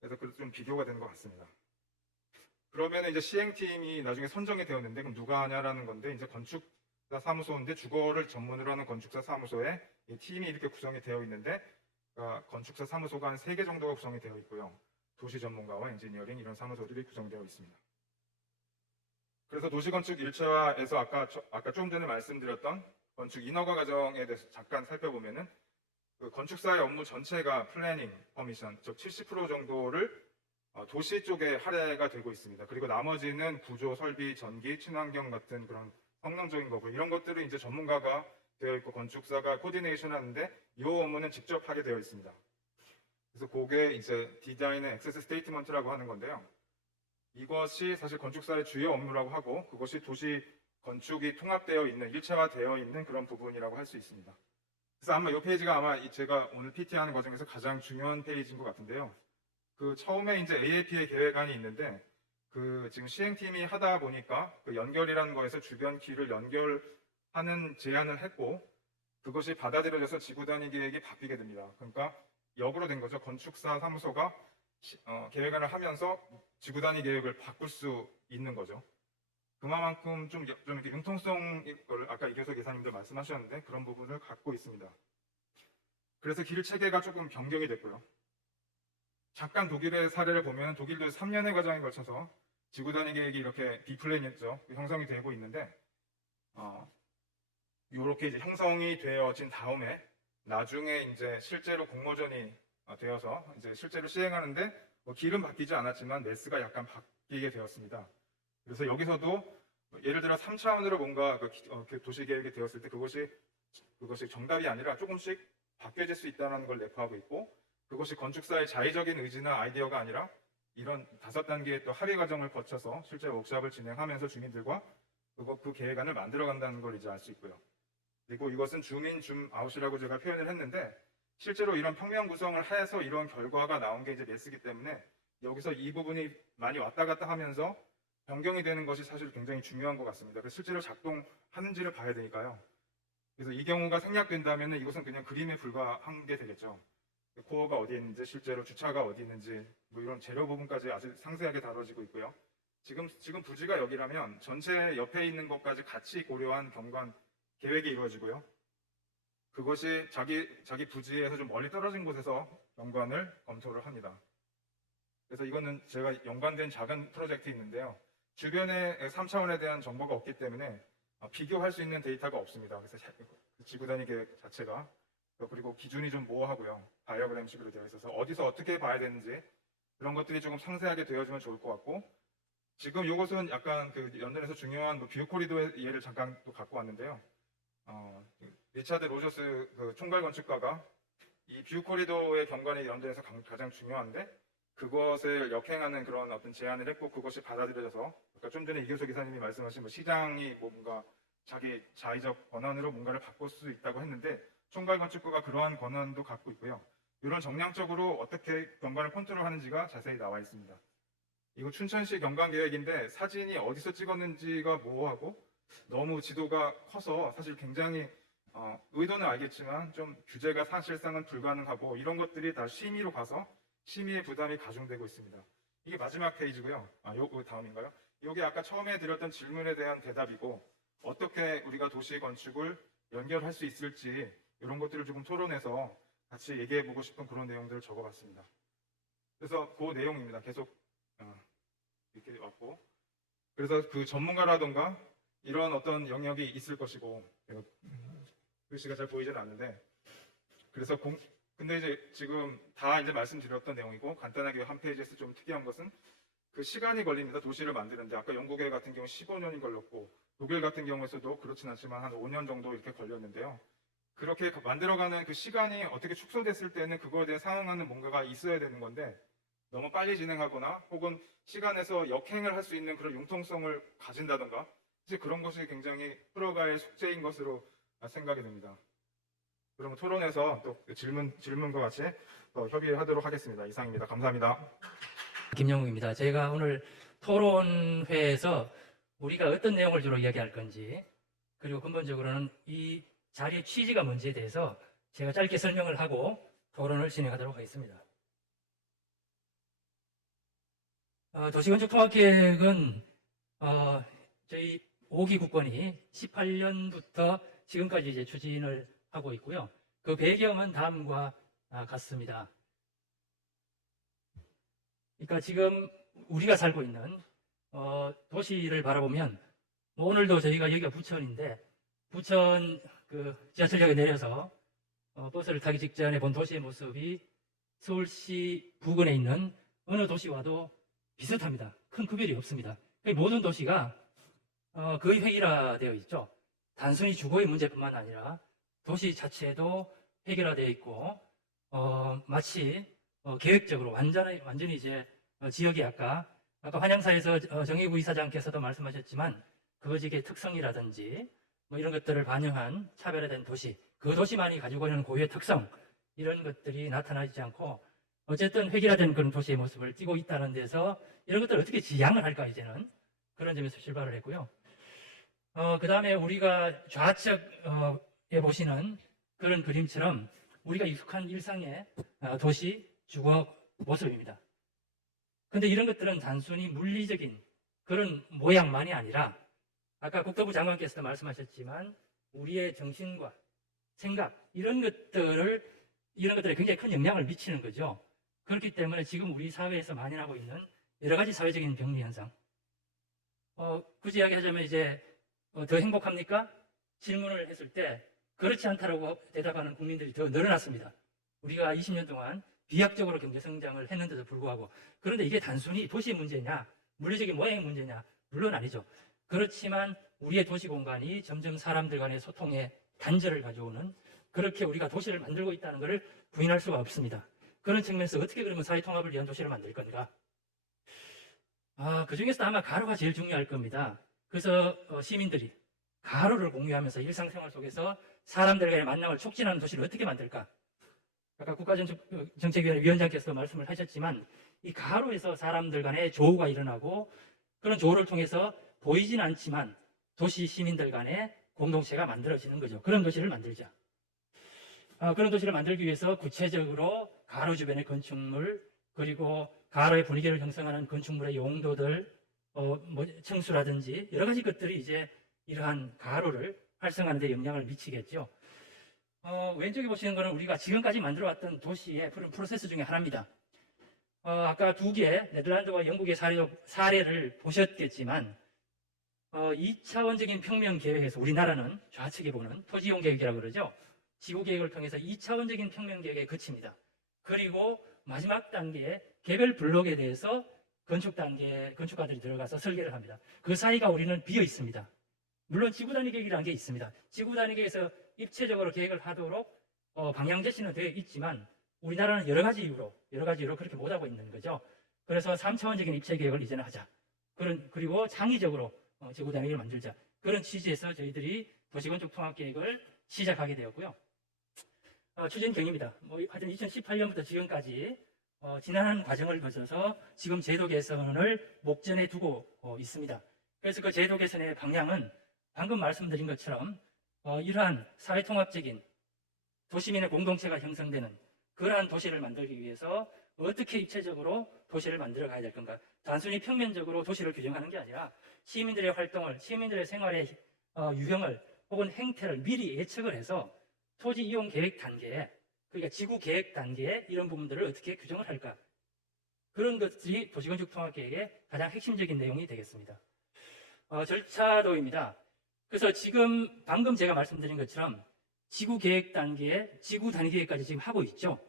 그래서 좀 비교가 되는 것 같습니다. 그러면 이제 시행팀이 나중에 선정이 되었는데 그럼 누가 하냐라는 건데 이제 건축사 사무소인데 주거를 전문으로 하는 건축사 사무소에 이 팀이 이렇게 구성이 되어 있는데 건축사 사무소가 한 3개 정도가 구성이 되어 있고요. 도시 전문가와 엔지니어링 이런 사무소들이 구성되어 있습니다. 그래서 도시건축 1차에서 아까 좀 전에 말씀드렸던 건축 인허가 과정에 대해서 잠깐 살펴보면은 그 건축사의 업무 전체가 플래닝, 퍼미션, 즉 70% 정도를 도시 쪽에 할애가 되고 있습니다. 그리고 나머지는 구조, 설비, 전기, 친환경 같은 그런 성능적인 거고 이런 것들은 이제 전문가가 되어 있고 건축사가 코디네이션 하는데 이 업무는 직접 하게 되어 있습니다. 그래서 그게 이제 디자인 앤 액세스 스테이트먼트라고 하는 건데요. 이것이 사실 건축사의 주요 업무라고 하고 그것이 도시 건축이 통합되어 있는 1차화되어 있는 그런 부분이라고 할 수 있습니다. 그래서 아마 이 페이지가 아마 제가 오늘 PT하는 과정에서 가장 중요한 페이지인 것 같은데요. 그 처음에 이제 AAP의 계획안이 있는데 그 지금 시행팀이 하다 보니까 그 연결이라는 거에서 주변 길을 연결하는 제안을 했고 그것이 받아들여져서 지구단위 계획이 바뀌게 됩니다. 그러니까 역으로 된 거죠. 건축사 사무소가 계획안을 하면서 지구단위 계획을 바꿀 수 있는 거죠. 그만큼 좀 이렇게 융통성을 아까 이교석 예사님도 말씀하셨는데 그런 부분을 갖고 있습니다. 그래서 길 체계가 조금 변경이 됐고요. 잠깐 독일의 사례를 보면 독일도 3년의 과정에 걸쳐서 지구단위 계획이 이렇게 비플랜이었죠. 형성이 되고 있는데 이렇게 이제 형성이 되어진 다음에 나중에 이제 실제로 공모전이 되어서 이제 실제로 시행하는데 길은 바뀌지 않았지만 매스가 약간 바뀌게 되었습니다. 그래서 여기서도 예를 들어 3차원으로 뭔가 그 도시계획이 되었을 때 그것이 정답이 아니라 조금씩 바뀌어질 수 있다는 걸 내포하고 있고, 그것이 건축사의 자의적인 의지나 아이디어가 아니라 이런 5단계의 또 합의 과정을 거쳐서 실제 워크숍을 진행하면서 주민들과 그 계획안을 만들어간다는 걸 이제 알 수 있고요. 그리고 이것은 줌인, 줌아웃이라고 제가 표현을 했는데, 실제로 이런 평면 구성을 해서 이런 결과가 나온 게 이제 매스기 때문에 여기서 이 부분이 많이 왔다 갔다 하면서 변경이 되는 것이 사실 굉장히 중요한 것 같습니다. 그래서 실제로 작동하는지를 봐야 되니까요. 그래서 이 경우가 생략된다면 이것은 그냥 그림에 불과한 게 되겠죠. 코어가 어디에 있는지, 실제로 주차가 어디 있는지, 뭐 이런 재료 부분까지 아주 상세하게 다뤄지고 있고요. 지금 부지가 여기라면 전체 옆에 있는 것까지 같이 고려한 경관 계획이 이루어지고요. 그것이 자기 부지에서 좀 멀리 떨어진 곳에서 경관을 검토를 합니다. 그래서 이거는 제가 연관된 작은 프로젝트 있는데요. 주변에 3차원에 대한 정보가 없기 때문에 비교할 수 있는 데이터가 없습니다. 그래서 지구단위 계획 자체가, 그리고 기준이 좀 모호하고요. 다이어그램식으로 되어 있어서 어디서 어떻게 봐야 되는지 그런 것들이 조금 상세하게 되어지면 좋을 것 같고, 지금 이것은 약간 그 연전에서 중요한 뷰 코리도의 예를 잠깐 또 갖고 왔는데요. 리차드 로저스 그 총괄 건축가가 이 뷰 코리도의 경관의 연전에서 가장 중요한데, 그것을 역행하는 그런 어떤 제안을 했고, 그것이 받아들여져서, 그러니까 좀 전에 이규석 기사님이 말씀하신 뭐 시장이 뭔가 자기 자의적 권한으로 뭔가를 바꿀 수 있다고 했는데, 총괄 건축가가 그러한 권한도 갖고 있고요. 이런 정량적으로 어떻게 경관을 컨트롤하는지가 자세히 나와 있습니다. 이거 춘천시 경관 계획인데 사진이 어디서 찍었는지가 모호하고 너무 지도가 커서 사실 굉장히 의도는 알겠지만 좀 규제가 사실상은 불가능하고, 이런 것들이 다 심의로 가서 심의의 부담이 가중되고 있습니다. 이게 마지막 페이지고요. 요 다음인가요? 이게 아까 처음에 드렸던 질문에 대한 대답이고, 어떻게 우리가 도시 건축을 연결할 수 있을지 이런 것들을 조금 토론해서 같이 얘기해보고 싶은 그런 내용들을 적어봤습니다. 그래서 그 내용입니다. 계속 이렇게 왔고, 그래서 그 전문가라던가 이런 어떤 영역이 있을 것이고, 글씨가 잘 보이지는 않는데, 그래서 근데 이제 지금 다 이제 말씀드렸던 내용이고, 간단하게 한 페이지에서 좀 특이한 것은 그 시간이 걸립니다. 도시를 만드는데 아까 영국의 같은 경우 15년이 걸렸고, 독일 같은 경우에서도 그렇진 않지만 한 5년 정도 이렇게 걸렸는데요. 그렇게 만들어가는 그 시간이 어떻게 축소됐을 때는 그거에 대해 상응하는 뭔가가 있어야 되는 건데, 너무 빨리 진행하거나 혹은 시간에서 역행을 할 수 있는 그런 융통성을 가진다던가, 이제 그런 것이 굉장히 프로가의 숙제인 것으로 생각이 됩니다. 그러면 토론에서 또 질문과 같이 또 협의하도록 하겠습니다. 이상입니다. 감사합니다. 김영욱입니다. 제가 오늘 토론회에서 우리가 어떤 내용을 주로 이야기할 건지, 그리고 근본적으로는 이 자리의 취지가 뭔지에 대해서 제가 짧게 설명을 하고 토론을 진행하도록 하겠습니다. 도시건축 통합계획은 저희 5기 국권이 18년부터 지금까지 이제 추진을 하고 있고요. 그 배경은 다음과 같습니다. 그러니까 지금 우리가 살고 있는 도시를 바라보면, 뭐 오늘도 저희가 여기가 부천인데, 부천 그 지하철역에 내려서 버스를 타기 직전에 본 도시의 모습이 서울시 부근에 있는 어느 도시와도 비슷합니다. 큰 구별이 없습니다. 모든 도시가 거의 획일화되어 있죠. 단순히 주거의 문제뿐만 아니라 도시 자체도 획일화되어 있고, 마치 계획적으로 완전히 이제 지역이 아까 환양사에서 정혜구 이사장께서도 말씀하셨지만 거직의 특성이라든지 뭐 이런 것들을 반영한 차별화된 도시, 그 도시만이 가지고 있는 고유의 특성, 이런 것들이 나타나지 않고 어쨌든 획일화된 그런 도시의 모습을 띠고 있다는 데서 이런 것들을 어떻게 지향을 할까, 이제는 그런 점에서 출발을 했고요. 그 다음에 우리가 좌측에 보시는 그런 그림처럼 우리가 익숙한 일상의 도시 주거 모습입니다. 근데 이런 것들은 단순히 물리적인 그런 모양만이 아니라 아까 국토부 장관께서도 말씀하셨지만 우리의 정신과 생각, 이런 것들에 굉장히 큰 영향을 미치는 거죠. 그렇기 때문에 지금 우리 사회에서 만연하고 있는 여러 가지 사회적인 병리 현상, 굳이 이야기하자면 이제 더 행복합니까? 질문을 했을 때 그렇지 않다라고 대답하는 국민들이 더 늘어났습니다. 우리가 20년 동안 비약적으로 경제 성장을 했는데도 불구하고, 그런데 이게 단순히 도시 문제냐, 물리적인 모양의 문제냐? 물론 아니죠. 그렇지만 우리의 도시 공간이 점점 사람들 간의 소통에 단절을 가져오는, 그렇게 우리가 도시를 만들고 있다는 것을 부인할 수가 없습니다. 그런 측면에서 어떻게 그러면 사회 통합을 위한 도시를 만들 건가? 그 중에서 아마 가로가 제일 중요할 겁니다. 그래서 시민들이 가로를 공유하면서 일상생활 속에서 사람들 간의 만남을 촉진하는 도시를 어떻게 만들까? 아까 국가정책위원회 위원장께서 말씀을 하셨지만, 이 가로에서 사람들 간의 조우가 일어나고, 그런 조우를 통해서 보이진 않지만 도시 시민들 간의 공동체가 만들어지는 거죠. 그런 도시를 만들자. 그런 도시를 만들기 위해서 구체적으로 가로 주변의 건축물, 그리고 가로의 분위기를 형성하는 건축물의 용도들, 층수라든지 여러 가지 것들이 이제 이러한 가로를 활성화하는 데 영향을 미치겠죠. 왼쪽에 보시는 거는 우리가 지금까지 만들어왔던 도시의 그런 프로세스 중에 하나입니다. 아까 두 개, 네덜란드와 영국의 사례를 보셨겠지만, 2차원적인 평면 계획에서 우리나라는 좌측에 보는 토지용 계획이라고 그러죠. 지구 계획을 통해서 2차원적인 평면 계획에 그칩니다. 그리고 마지막 단계에 개별 블록에 대해서 건축가들이 들어가서 설계를 합니다. 그 사이가 우리는 비어 있습니다. 물론 지구 단위 계획이라는 게 있습니다. 지구 단위 계획에서 입체적으로 계획을 하도록 방향 제시는 되어 있지만, 우리나라는 여러 가지 이유로 그렇게 못하고 있는 거죠. 그래서 3차원적인 입체 계획을 이제는 하자. 그리고 창의적으로 지구 단위를 만들자. 그런 취지에서 저희들이 도시건축 통합 계획을 시작하게 되었고요. 추진경입니다. 하여튼 2018년부터 지금까지 지난한 과정을 거쳐서 지금 제도 개선을 목전에 두고 있습니다. 그래서 그 제도 개선의 방향은 방금 말씀드린 것처럼 이러한 사회통합적인 도시민의 공동체가 형성되는 그러한 도시를 만들기 위해서 어떻게 입체적으로 도시를 만들어 가야 될 건가? 단순히 평면적으로 도시를 규정하는 게 아니라 시민들의 활동을, 시민들의 생활의 유형을 혹은 행태를 미리 예측을 해서 토지 이용 계획 단계에, 그러니까 지구 계획 단계에 이런 부분들을 어떻게 규정을 할까? 그런 것들이 도시건축 통합 계획의 가장 핵심적인 내용이 되겠습니다. 절차도입니다. 그래서 지금 방금 제가 말씀드린 것처럼 지구 계획 단계에 지구 단위 계획까지 지금 하고 있죠.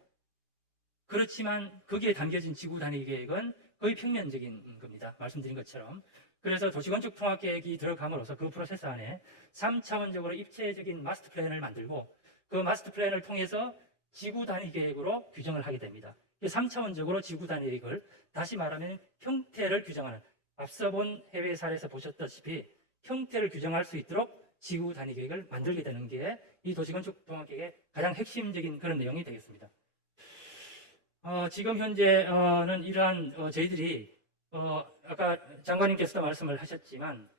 그렇지만 거기에 담겨진 지구 단위 계획은 거의 평면적인 겁니다. 말씀드린 것처럼. 그래서 도시건축 통합 계획이 들어감으로써 그 프로세스 안에 3차원적으로 입체적인 마스터 플랜을 만들고, 그 마스터 플랜을 통해서 지구 단위 계획으로 규정을 하게 됩니다. 3차원적으로 지구 단위 계획을, 다시 말하면 형태를 규정하는, 앞서 본 해외 사례에서 보셨다시피 형태를 규정할 수 있도록 지구 단위 계획을 만들게 되는 게 이 도시건축 통합 계획의 가장 핵심적인 그런 내용이 되겠습니다. 지금 현재는 이러한 저희들이 아까 장관님께서도 말씀을 하셨지만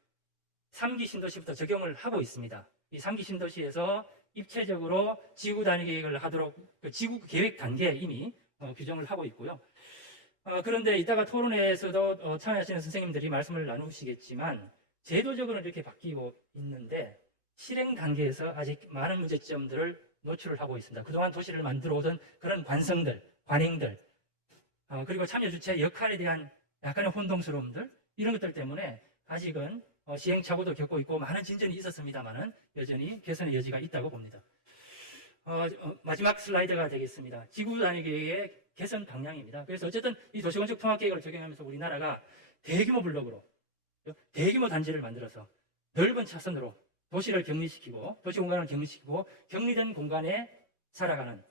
3기 신도시부터 적용을 하고 있습니다. 이 3기 신도시에서 입체적으로 지구 단위 계획을 하도록 지구 계획 단계에 이미 규정을 하고 있고요. 그런데 이따가 토론회에서도 참여하시는 선생님들이 말씀을 나누시겠지만, 제도적으로는 이렇게 바뀌고 있는데 실행 단계에서 아직 많은 문제점들을 노출을 하고 있습니다. 그동안 도시를 만들어 오던 그런 관성들, 관행들, 그리고 참여 주체의 역할에 대한 약간의 혼동스러움들, 이런 것들 때문에 아직은 시행착오도 겪고 있고 많은 진전이 있었습니다만은 여전히 개선의 여지가 있다고 봅니다. 마지막 슬라이드가 되겠습니다. 지구 단위 계획의 개선 방향입니다. 그래서 어쨌든 이 도시건축 통합 계획을 적용하면서 우리나라가 대규모 블록으로 대규모 단지를 만들어서 넓은 차선으로 도시를 격리시키고, 도시 공간을 격리시키고, 격리된 공간에 살아가는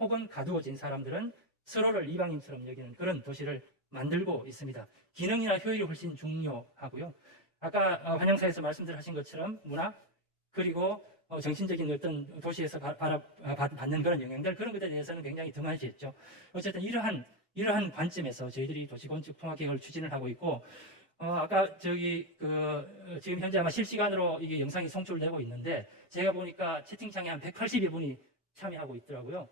혹은 가두어진 사람들은 서로를 이방인처럼 여기는 그런 도시를 만들고 있습니다. 기능이나 효율이 훨씬 중요하고요. 아까 환영사에서 말씀들 하신 것처럼 문화, 그리고 정신적인 어떤 도시에서 받는 그런 영향들, 그런 것에 대해서는 굉장히 등한시했죠. 어쨌든 이러한 관점에서 저희들이 도시건축 통합계획을 추진을 하고 있고, 아까 지금 현재 아마 실시간으로 이게 영상이 송출되고 있는데, 제가 보니까 채팅창에 한 182분이 참여하고 있더라고요.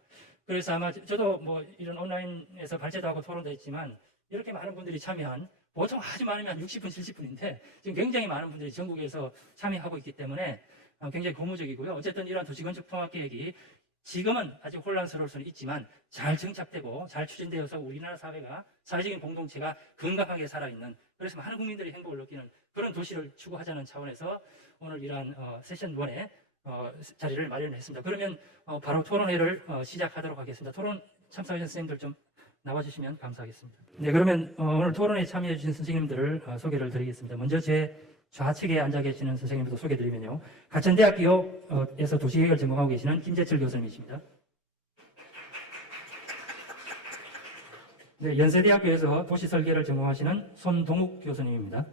그래서 아마 저도 이런 온라인에서 발제도 하고 토론도 했지만, 이렇게 많은 분들이 참여한, 보통 아주 많으면 60분, 70분인데 지금 굉장히 많은 분들이 전국에서 참여하고 있기 때문에 굉장히 고무적이고요. 어쨌든 이러한 도시건축 통합계획이 지금은 아직 혼란스러울 수는 있지만 잘 정착되고 잘 추진되어서 우리나라 사회가, 사회적인 공동체가 건강하게 살아있는, 그래서 많은 국민들이 행복을 느끼는 그런 도시를 추구하자는 차원에서 오늘 이러한 세션 1에 자리를 마련했습니다. 그러면 바로 토론회를 시작하도록 하겠습니다. 토론 참석하신 선생님들 좀 나와주시면 감사하겠습니다. 네, 그러면 오늘 토론에 참여해 주신 선생님들을 소개를 드리겠습니다. 먼저 제 좌측에 앉아 계시는 선생님부터 소개드리면요. 가천대학교에서 도시계획을 전공하고 계시는 김재철 교수님이십니다. 네, 연세대학교에서 도시설계를 전공하시는 손동욱 교수님입니다.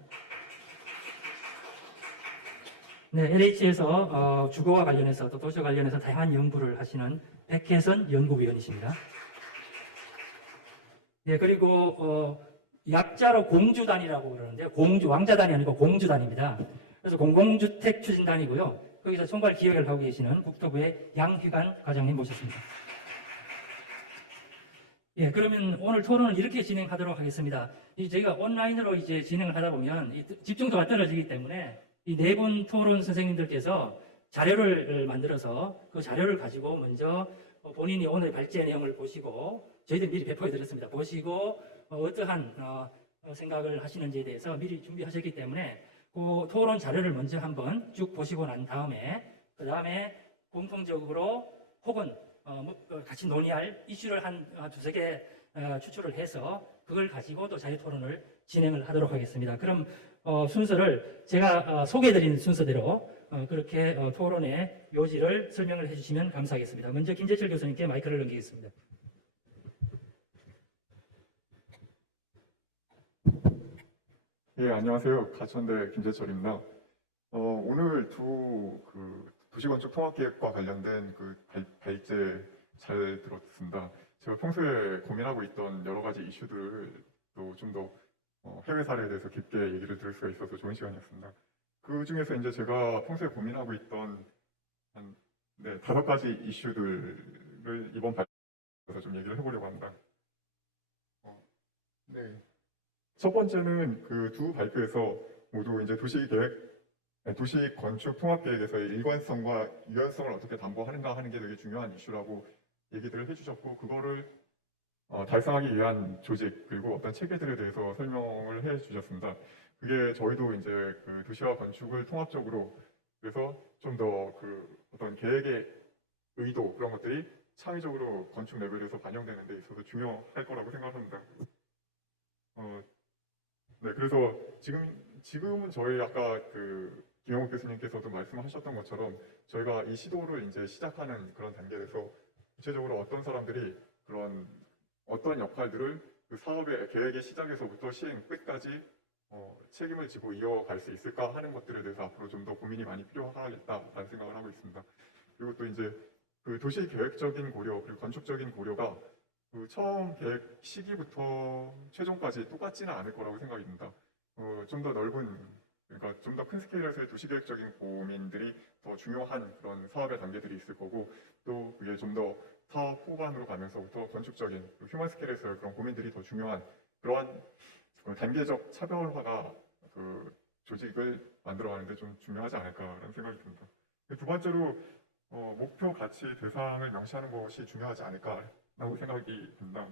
네, LH에서 주거와 관련해서 또 도시와 관련해서 다양한 연구를 하시는 백혜선 연구위원이십니다. 네, 그리고 약자로 공주단이라고 그러는데 왕자단이 아니고 공주단입니다. 그래서 공공주택 추진단이고요. 거기서 총괄 기획을 하고 계시는 국토부의 양휘관 과장님 모셨습니다. 예, 그러면 오늘 토론을 이렇게 진행하도록 하겠습니다. 저희가 온라인으로 이제 진행을 하다 보면 집중도가 떨어지기 때문에 이 네 분 토론 선생님들께서 자료를 만들어서 그 자료를 가지고 먼저 본인이 오늘 발제 내용을 보시고 저희들 미리 배포해 드렸습니다. 보시고 어떠한 생각을 하시는지에 대해서 미리 준비하셨기 때문에 그 토론 자료를 먼저 한번 쭉 보시고 난 다음에 그 다음에 공통적으로 혹은 같이 논의할 이슈를 한 두세 개 추출을 해서 그걸 가지고 또 자유 토론을 진행을 하도록 하겠습니다. 그럼 순서를 제가 소개해드린 순서대로 그렇게 토론의 요지를 설명을 해주시면 감사하겠습니다. 먼저 김재철 교수님께 마이크를 넘기겠습니다. 예, 안녕하세요. 가천대 김재철입니다. 오늘 도시건축 통합계획과 관련된 발제 잘 들었습니다. 제가 평소에 고민하고 있던 여러 가지 이슈들도 좀 더 해외 사례에 대해서 깊게 얘기를 들을 수가 있어서 좋은 시간이었습니다. 그 중에서 이제 제가 평소에 고민하고 있던 한 5가지 이슈들을 이번 발제에서 좀 얘기를 해보려고 합니다. 네. 첫 번째는 그 두 발표에서 모두 이제 도시건축 통합계획에서의 일관성과 유연성을 어떻게 담보하는가 하는 게 되게 중요한 이슈라고 얘기들을 해주셨고, 그거를 달성하기 위한 조직 그리고 어떤 체계들에 대해서 설명을 해주셨습니다. 그게 저희도 이제 그 도시와 건축을 통합적으로 그래서 좀 더 그 어떤 계획의 의도 그런 것들이 창의적으로 건축 레벨에서 반영되는 데 있어서 중요할 거라고 생각합니다. 네, 그래서 지금은 저희 아까 그 김영욱 교수님께서도 말씀하셨던 것처럼 저희가 이 시도를 이제 시작하는 그런 단계에서 구체적으로 어떤 사람들이 그런 어떤 역할들을 그 사업의 계획의 시작에서부터 시행 끝까지 책임을 지고 이어갈 수 있을까 하는 것들에 대해서 앞으로 좀 더 고민이 많이 필요하겠다라는 생각을 하고 있습니다. 그리고 또 이제 그 도시 계획적인 고려 그리고 건축적인 고려가 그 처음 계획 시기부터 최종까지 똑같지는 않을 거라고 생각이 듭니다. 좀 더 넓은, 그러니까 좀 더 큰 스케일에서의 도시계획적인 고민들이 더 중요한 그런 사업의 단계들이 있을 거고, 또 그게 좀 더 사업 후반으로 가면서부터 건축적인 휴먼 스케일에서의 그런 고민들이 더 중요한 그러한 단계적 차별화가 그 조직을 만들어가는데 좀 중요하지 않을까라는 생각이 듭니다. 두 번째로 목표, 가치, 대상을 명시하는 것이 중요하지 않을까라고 생각이 듭니다.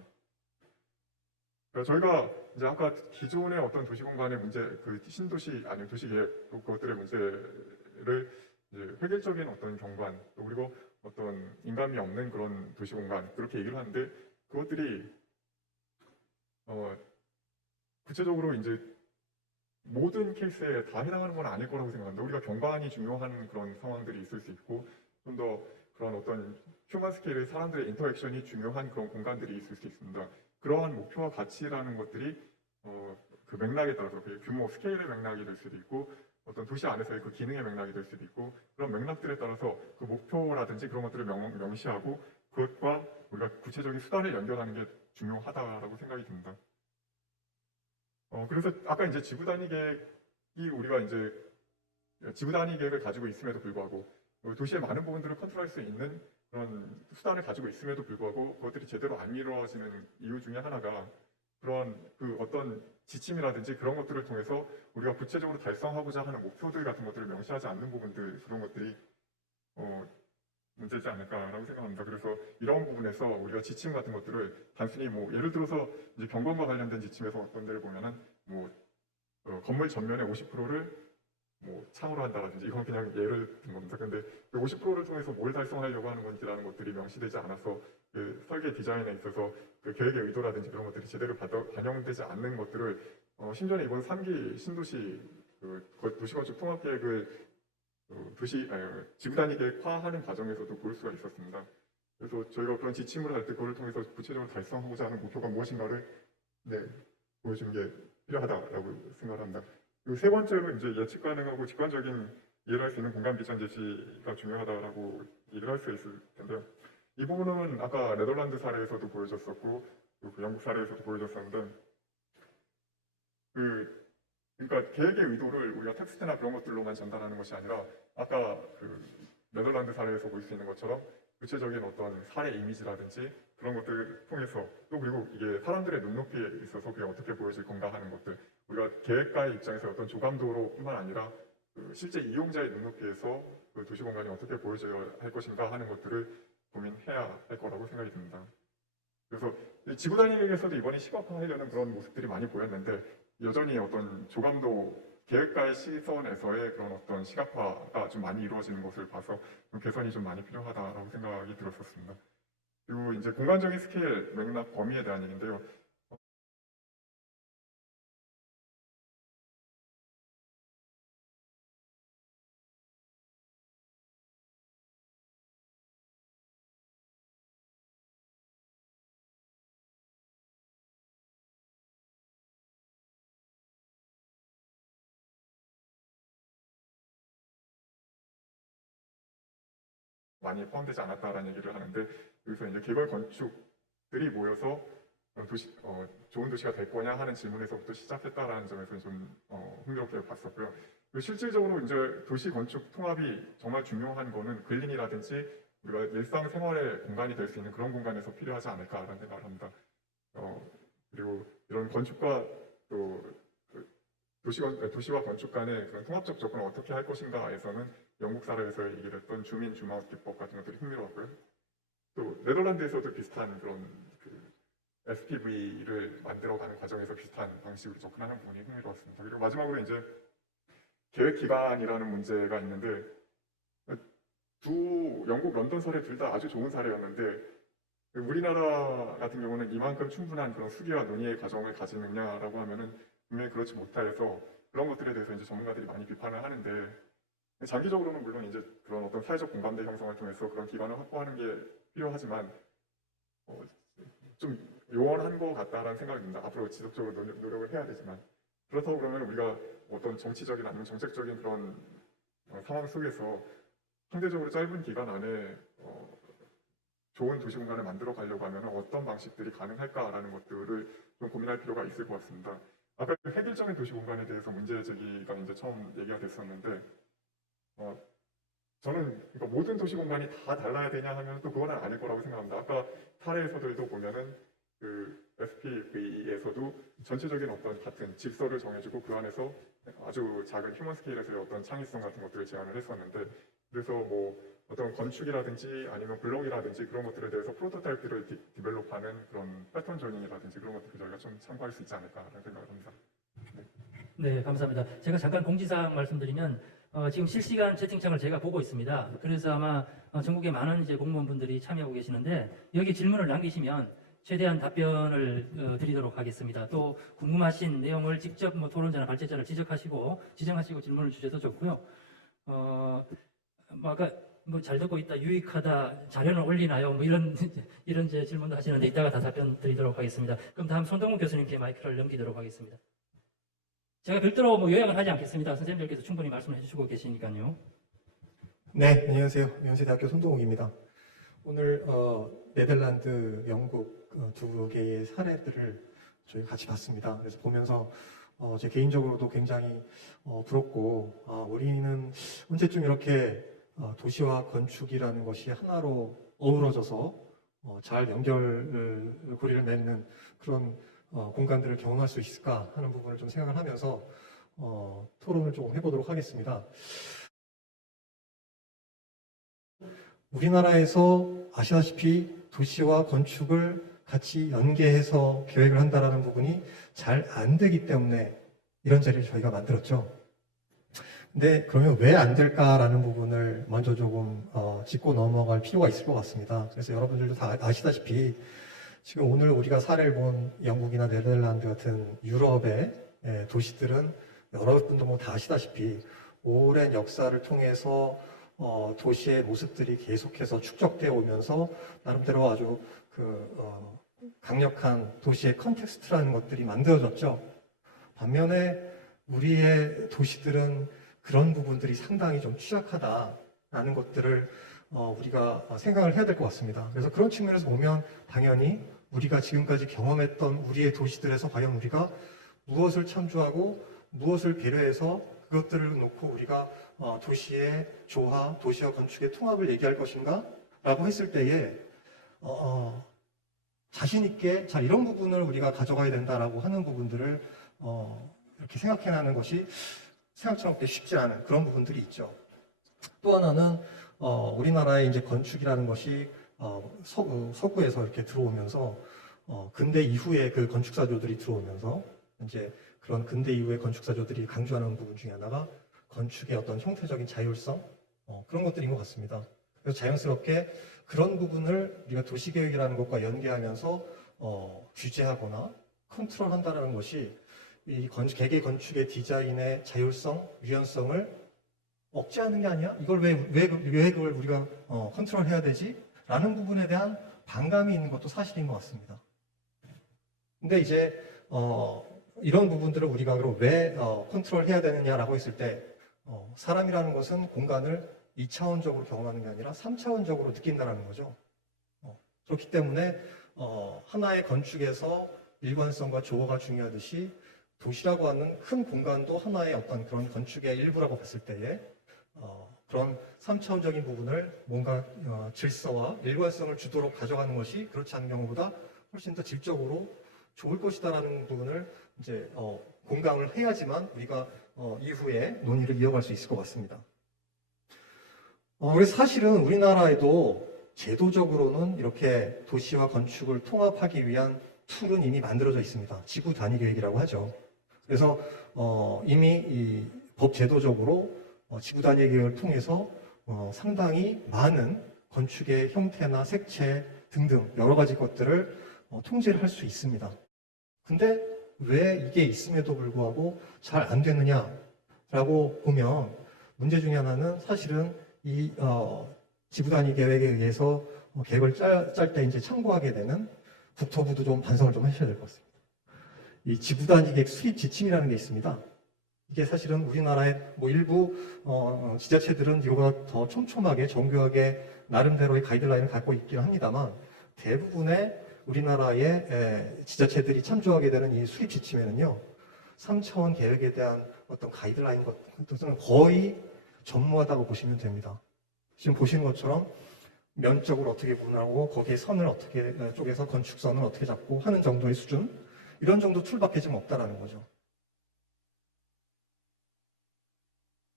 저희가 이제 아까 기존의 어떤 도시공간의 문제, 그 신도시 아니면 도시계획 그것들의 문제를 이제 획일적인 어떤 경관 또 그리고 어떤 인간미 없는 그런 도시공간 그렇게 얘기를 하는데 그것들이 구체적으로 이제 모든 케이스에 다 해당하는 건 아닐 거라고 생각합니다. 우리가 경관이 중요한 그런 상황들이 있을 수 있고 좀 더 그런 어떤 휴먼 스케일의 사람들의 인터랙션이 중요한 그런 공간들이 있을 수 있습니다. 그러한 목표와 가치라는 것들이 그 맥락에 따라서 그 규모, 스케일의 맥락이 될 수도 있고 어떤 도시 안에서의 그 기능의 맥락이 될 수도 있고 그런 맥락들에 따라서 그 목표라든지 그런 것들을 명시하고 그것과 우리가 구체적인 수단을 연결하는 게 중요하다라고 생각이 듭니다. 그래서 아까 이제 지구 단위 계획이 우리가 이제 지구 단위 계획을 가지고 있음에도 불구하고 도시의 많은 부분들을 컨트롤할 수 있는 그런 수단을 가지고 있음에도 불구하고 그것들이 제대로 안 이루어지는 이유 중에 하나가 그런 그 어떤 지침이라든지 그런 것들을 통해서 우리가 구체적으로 달성하고자 하는 목표들 같은 것들을 명시하지 않는 부분들 그런 것들이 문제지 않을까라고 생각합니다. 그래서 이런 부분에서 우리가 지침 같은 것들을 단순히 뭐 예를 들어서 이제 경관과 관련된 지침에서 어떤 데를 보면은 뭐 건물 전면의 50%를 뭐 창으로 한다라든지 이건 그냥 예를 든 겁니다. 근데 50%를 통해서 뭘 달성하려고 하는 건지라는 것들이 명시되지 않아서 그 설계 디자인에 있어서 그 계획의 의도라든지 그런 것들이 제대로 반영되지 않는 것들을 심지어는 이번 3기 신도시 도시건축 통합계획을 지구단위 계획화하는 과정에서도 볼 수가 있었습니다. 그래서 저희가 그런 지침을 할 때 그걸 통해서 구체적으로 달성하고자 하는 목표가 무엇인가를 보여주는 게 필요하다라고 생각합니다. 그리고 세 번째로 이제 예측 가능하고 직관적인 이해를 할 수 있는 공간 비전 제시가 중요하다라고 얘기를 할 수 있을 텐데요. 이 부분은 아까 네덜란드 사례에서도 보여줬었고 그 영국 사례에서도 보여줬었는데 그러니까 계획의 의도를 우리가 텍스트나 그런 것들로만 전달하는 것이 아니라 아까 그 네덜란드 사례에서 볼 수 있는 것처럼 구체적인 어떤 사례 이미지라든지 그런 것들을 통해서 또 그리고 이게 사람들의 눈높이에 있어서 그게 어떻게 보여질 건가 하는 것들 우리가 계획가의 입장에서 어떤 조감도로뿐만 아니라 그 실제 이용자의 눈높이에서 그 도시공간이 어떻게 보여져야 할 것인가 하는 것들을 고민해야 할 거라고 생각이 듭니다. 그래서 지구 단위에서도 이번에 시각화하려는 그런 모습들이 많이 보였는데 여전히 어떤 조감도 계획가의 시선에서의 그런 어떤 시각화가 좀 많이 이루어지는 것을 봐서 좀 개선이 좀 많이 필요하다라고 생각이 들었었습니다. 그리고 이제 공간적인 스케일, 맥락, 범위에 대한 얘기인데요. 많이 포함되지 않았다라는 얘기를 하는데 여기서 이제 개발 건축들이 모여서 좋은 도시가 될 거냐 하는 질문에서부터 시작했다라는 점에서 좀 흥미롭게 봤었고요. 실질적으로 이제 도시 건축 통합이 정말 중요한 거는 그린이라든지 우리가 일상생활의 공간이 될 수 있는 그런 공간에서 필요하지 않을까라는 생각을 합니다. 그리고 이런 건축과 또 도시와 건축 간의 그런 통합적 접근을 어떻게 할 것인가에서는 영국 사례에서 얘기를 했던 주민 주마우스 기법 같은 것들이 흥미로웠고요. 또 네덜란드에서도 비슷한 그런 SPV를 만들어가는 과정에서 비슷한 방식으로 접근하는 부분이 흥미로웠습니다. 그리고 마지막으로 이제 계획 기간이라는 문제가 있는데 영국 런던 사례 둘 다 아주 좋은 사례였는데 우리나라 같은 경우는 이만큼 충분한 그런 수기와 논의의 과정을 가지느냐라고 하면은 분명히 그렇지 못해서 그런 것들에 대해서 이제 전문가들이 많이 비판을 하는데 장기적으로는 물론 이제 그런 어떤 사회적 공감대 형성을 통해서 그런 기반을 확보하는 게 필요하지만 좀 요원한 것 같다라는 생각이 듭니다. 앞으로 지속적으로 노력을 해야 되지만 그렇다고 그러면 우리가 어떤 정치적인 아니면 정책적인 그런 상황 속에서 상대적으로 짧은 기간 안에 좋은 도시 공간을 만들어 가려고 하면 어떤 방식들이 가능할까라는 것들을 좀 고민할 필요가 있을 것 같습니다. 아까 획일적인 도시 공간에 대해서 문제 제기가 이제 처음 얘기가 됐었는데 저는 그러니까 모든 도시 공간이 다 달라야 되냐 하면 또 그건 아닐 거라고 생각합니다. 아까 사례에서도 보면은 그 SPV에서도 전체적인 어떤 같은 질서를 정해주고 그 안에서 아주 작은 휴먼 스케일에서의 어떤 창의성 같은 것들을 제안을 했었는데 그래서 뭐 어떤 건축이라든지 아니면 블록이라든지 그런 것들에 대해서 프로토타입들을 디벨롭하는 그런 패턴 조닝이라든지 그런 것들을 저희가 좀 참고할 수 있지 않을까라는 생각을 합니다. 네, 감사합니다. 제가 잠깐 공지사항 말씀드리면 지금 실시간 채팅창을 제가 보고 있습니다. 그래서 아마 전국에 많은 이제 공무원분들이 참여하고 계시는데 여기 질문을 남기시면 최대한 답변을 드리도록 하겠습니다. 또 궁금하신 내용을 직접 토론자나 발제자를 지정하시고 질문을 주셔도 좋고요. 아까 잘 듣고 있다, 유익하다, 자료는 올리나요? 이런 이제 질문도 하시는데 이따가 다 답변 드리도록 하겠습니다. 그럼 다음 손동훈 교수님께 마이크를 넘기도록 하겠습니다. 제가 별도로 요약은 하지 않겠습니다. 선생님들께서 충분히 말씀해 주시고 계시니까요. 네, 안녕하세요. 연세대학교 손동욱입니다. 오늘 네덜란드, 영국 두 개의 사례들을 저희 같이 봤습니다. 그래서 보면서 제 개인적으로도 굉장히 부럽고 우리는 언제쯤 이렇게 도시와 건축이라는 것이 하나로 어우러져서 잘 고리를 맺는 그런 공간들을 경험할 수 있을까 하는 부분을 좀 생각을 하면서 토론을 조금 해보도록 하겠습니다. 우리나라에서 아시다시피 도시와 건축을 같이 연계해서 계획을 한다는 부분이 잘 안 되기 때문에 이런 자리를 저희가 만들었죠. 근데 그러면 왜 안 될까라는 부분을 먼저 조금 짚고 넘어갈 필요가 있을 것 같습니다. 그래서 여러분들도 다 아시다시피 지금 오늘 우리가 사례를 본 영국이나 네덜란드 같은 유럽의 도시들은 여러분도 뭐 다 아시다시피 오랜 역사를 통해서 도시의 모습들이 계속해서 축적되어 오면서 나름대로 아주 강력한 도시의 컨텍스트라는 것들이 만들어졌죠. 반면에 우리의 도시들은 그런 부분들이 상당히 좀 취약하다라는 것들을 우리가 생각을 해야 될 것 같습니다. 그래서 그런 측면에서 보면 당연히 우리가 지금까지 경험했던 우리의 도시들에서 과연 우리가 무엇을 참조하고 무엇을 배려해서 그것들을 놓고 우리가 도시의 조화, 도시와 건축의 통합을 얘기할 것인가? 라고 했을 때에 자신 있게 자 이런 부분을 우리가 가져가야 된다라고 하는 부분들을 이렇게 생각해내는 것이 생각처럼 그렇게 쉽지 않은 그런 부분들이 있죠. 또 하나는 우리나라의 이제 건축이라는 것이 서구에서 이렇게 들어오면서 근대 이후에 그 건축사조들이 들어오면서 이제 그런 근대 이후의 건축사조들이 강조하는 부분 중에 하나가 건축의 어떤 형태적인 자율성 그런 것들인 것 같습니다. 그래서 자연스럽게 그런 부분을 우리가 도시계획이라는 것과 연계하면서 규제하거나 컨트롤한다는 것이 이 개개 건축의 디자인의 자율성, 유연성을 억제하는 게 아니야? 이걸 왜 그걸 우리가 컨트롤해야 되지? 라는 부분에 대한 반감이 있는 것도 사실인 것 같습니다. 근데 이제 이런 부분들을 우리가 그럼 왜 컨트롤해야 되느냐라고 했을 때 사람이라는 것은 공간을 2차원적으로 경험하는 게 아니라 3차원적으로 느낀다는 거죠. 그렇기 때문에 하나의 건축에서 일관성과 조화가 중요하듯이 도시라고 하는 큰 공간도 하나의 어떤 그런 건축의 일부라고 봤을 때에 그런 3차원적인 부분을 뭔가 질서와 일관성을 주도록 가져가는 것이 그렇지 않은 경우보다 훨씬 더 질적으로 좋을 것이다라는 부분을 이제 공감을 해야지만 우리가 이후에 논의를 이어갈 수 있을 것 같습니다. 그래서 사실은 우리나라에도 제도적으로는 이렇게 도시와 건축을 통합하기 위한 툴은 이미 만들어져 있습니다. 지구 단위 계획이라고 하죠. 그래서 이미 이 법 제도적으로 지구 단위 계획을 통해서 상당히 많은 건축의 형태나 색채 등등 여러 가지 것들을 통제를 할 수 있습니다. 근데 왜 이게 있음에도 불구하고 잘 안 되느냐라고 보면 문제 중에 하나는 사실은 이 지구 단위 계획에 의해서 계획을 짤 때 이제 참고하게 되는 국토부도 좀 반성을 좀 하셔야 될 것 같습니다. 이 지구 단위 계획 수립 지침이라는 게 있습니다. 이게 사실은 우리나라의 뭐 일부 지자체들은 이거보다 더 촘촘하게 정교하게 나름대로의 가이드라인을 갖고 있긴 합니다만 대부분의 우리나라의 지자체들이 참조하게 되는 이 수립 지침에는요 3차원 계획에 대한 어떤 가이드라인 것들은 거의 전무하다고 보시면 됩니다. 지금 보시는 것처럼 면적을 어떻게 구분하고 거기에 선을 어떻게 쪼개서 건축선을 어떻게 잡고 하는 정도의 수준 이런 정도 툴밖에 지금 없다라는 거죠.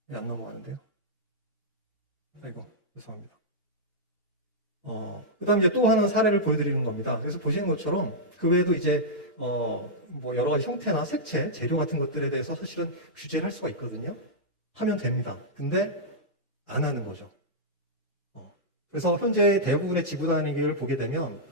왜 안 넘어가는데요? 아이고 죄송합니다. 그다음 이제 또 하나는 사례를 보여드리는 겁니다. 그래서 보시는 것처럼 그 외에도 이제 뭐 여러 가지 형태나 색채, 재료 같은 것들에 대해서 사실은 규제를 할 수가 있거든요. 하면 됩니다. 근데 안 하는 거죠. 그래서 현재 대부분의 지구 단위 계획을 보게 되면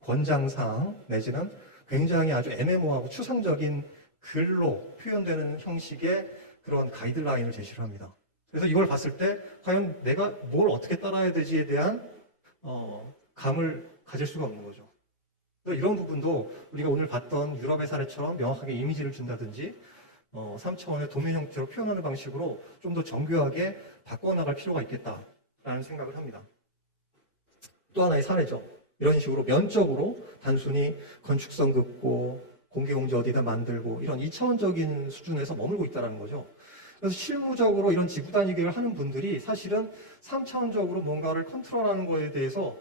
권장사항 내지는 굉장히 아주 애매모호하고 추상적인 글로 표현되는 형식의 그런 가이드라인을 제시를 합니다. 그래서 이걸 봤을 때 과연 내가 뭘 어떻게 따라야 되지에 대한 감을 가질 수가 없는 거죠. 그래서 이런 부분도 우리가 오늘 봤던 유럽의 사례처럼 명확하게 이미지를 준다든지 3차원의 도면 형태로 표현하는 방식으로 좀 더 정교하게 바꿔나갈 필요가 있겠다라는 생각을 합니다. 또 하나의 사례죠. 이런 식으로 면적으로 단순히 건축성 긋고 공개공제 어디다 만들고 이런 2차원적인 수준에서 머물고 있다는 거죠. 그래서 실무적으로 이런 지구 단위 계획을 하는 분들이 사실은 3차원적으로 뭔가를 컨트롤하는 거에 대해서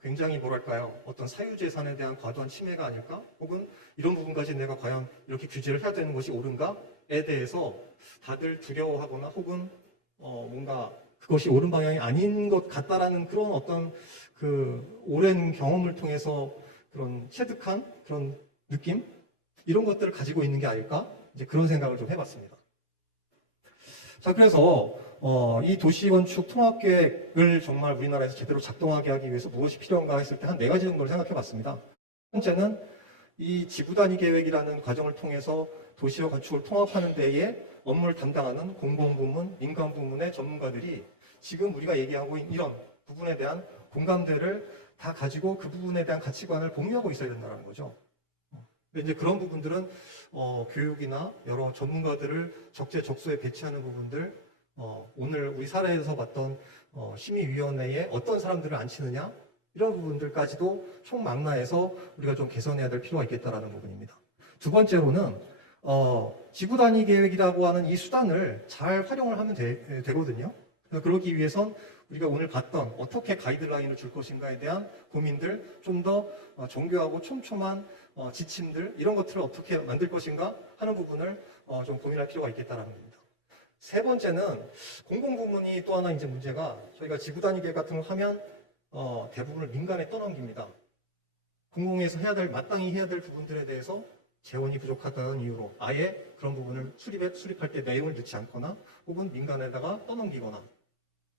굉장히 뭐랄까요 어떤 사유재산에 대한 과도한 침해가 아닐까 혹은 이런 부분까지 내가 과연 이렇게 규제를 해야 되는 것이 옳은가에 대해서 다들 두려워하거나 혹은 뭔가 그것이 옳은 방향이 아닌 것 같다라는 그런 어떤 그 오랜 경험을 통해서 그런 체득한 그런 느낌 이런 것들을 가지고 있는 게 아닐까 이제 그런 생각을 좀 해봤습니다. 자, 그래서 이 도시건축 통합계획을 정말 우리나라에서 제대로 작동하게 하기 위해서 무엇이 필요한가 했을 때 한 4가지 정도를 생각해 봤습니다. 첫 번째는 이 지구 단위 계획이라는 과정을 통해서 도시와 건축을 통합하는 데에 업무를 담당하는 공공부문, 민간부문의 전문가들이 지금 우리가 얘기하고 있는 이런 부분에 대한 공감대를 다 가지고 그 부분에 대한 가치관을 공유하고 있어야 된다는 거죠. 근데 이제 그런 부분들은 교육이나 여러 전문가들을 적재적소에 배치하는 부분들, 오늘 우리 사례에서 봤던 심의위원회에 어떤 사람들을 앉히느냐 이런 부분들까지도 총망라해서 우리가 좀 개선해야 될 필요가 있겠다라는 부분입니다. 두 번째로는 지구 단위 계획이라고 하는 이 수단을 잘 활용을 하면 되거든요. 그러기 위해선 우리가 오늘 봤던 어떻게 가이드라인을 줄 것인가에 대한 고민들, 좀 더 정교하고 촘촘한 지침들 이런 것들을 어떻게 만들 것인가 하는 부분을 좀 고민할 필요가 있겠다는 겁니다. 세 번째는 공공부문이 또 하나 이제 문제가 저희가 지구 단위 계획 같은 거 하면 대부분을 민간에 떠넘깁니다. 공공에서 마땅히 해야 될 부분들에 대해서 재원이 부족하다는 이유로 아예 그런 부분을 수립할 때 내용을 넣지 않거나 혹은 민간에다가 떠넘기거나.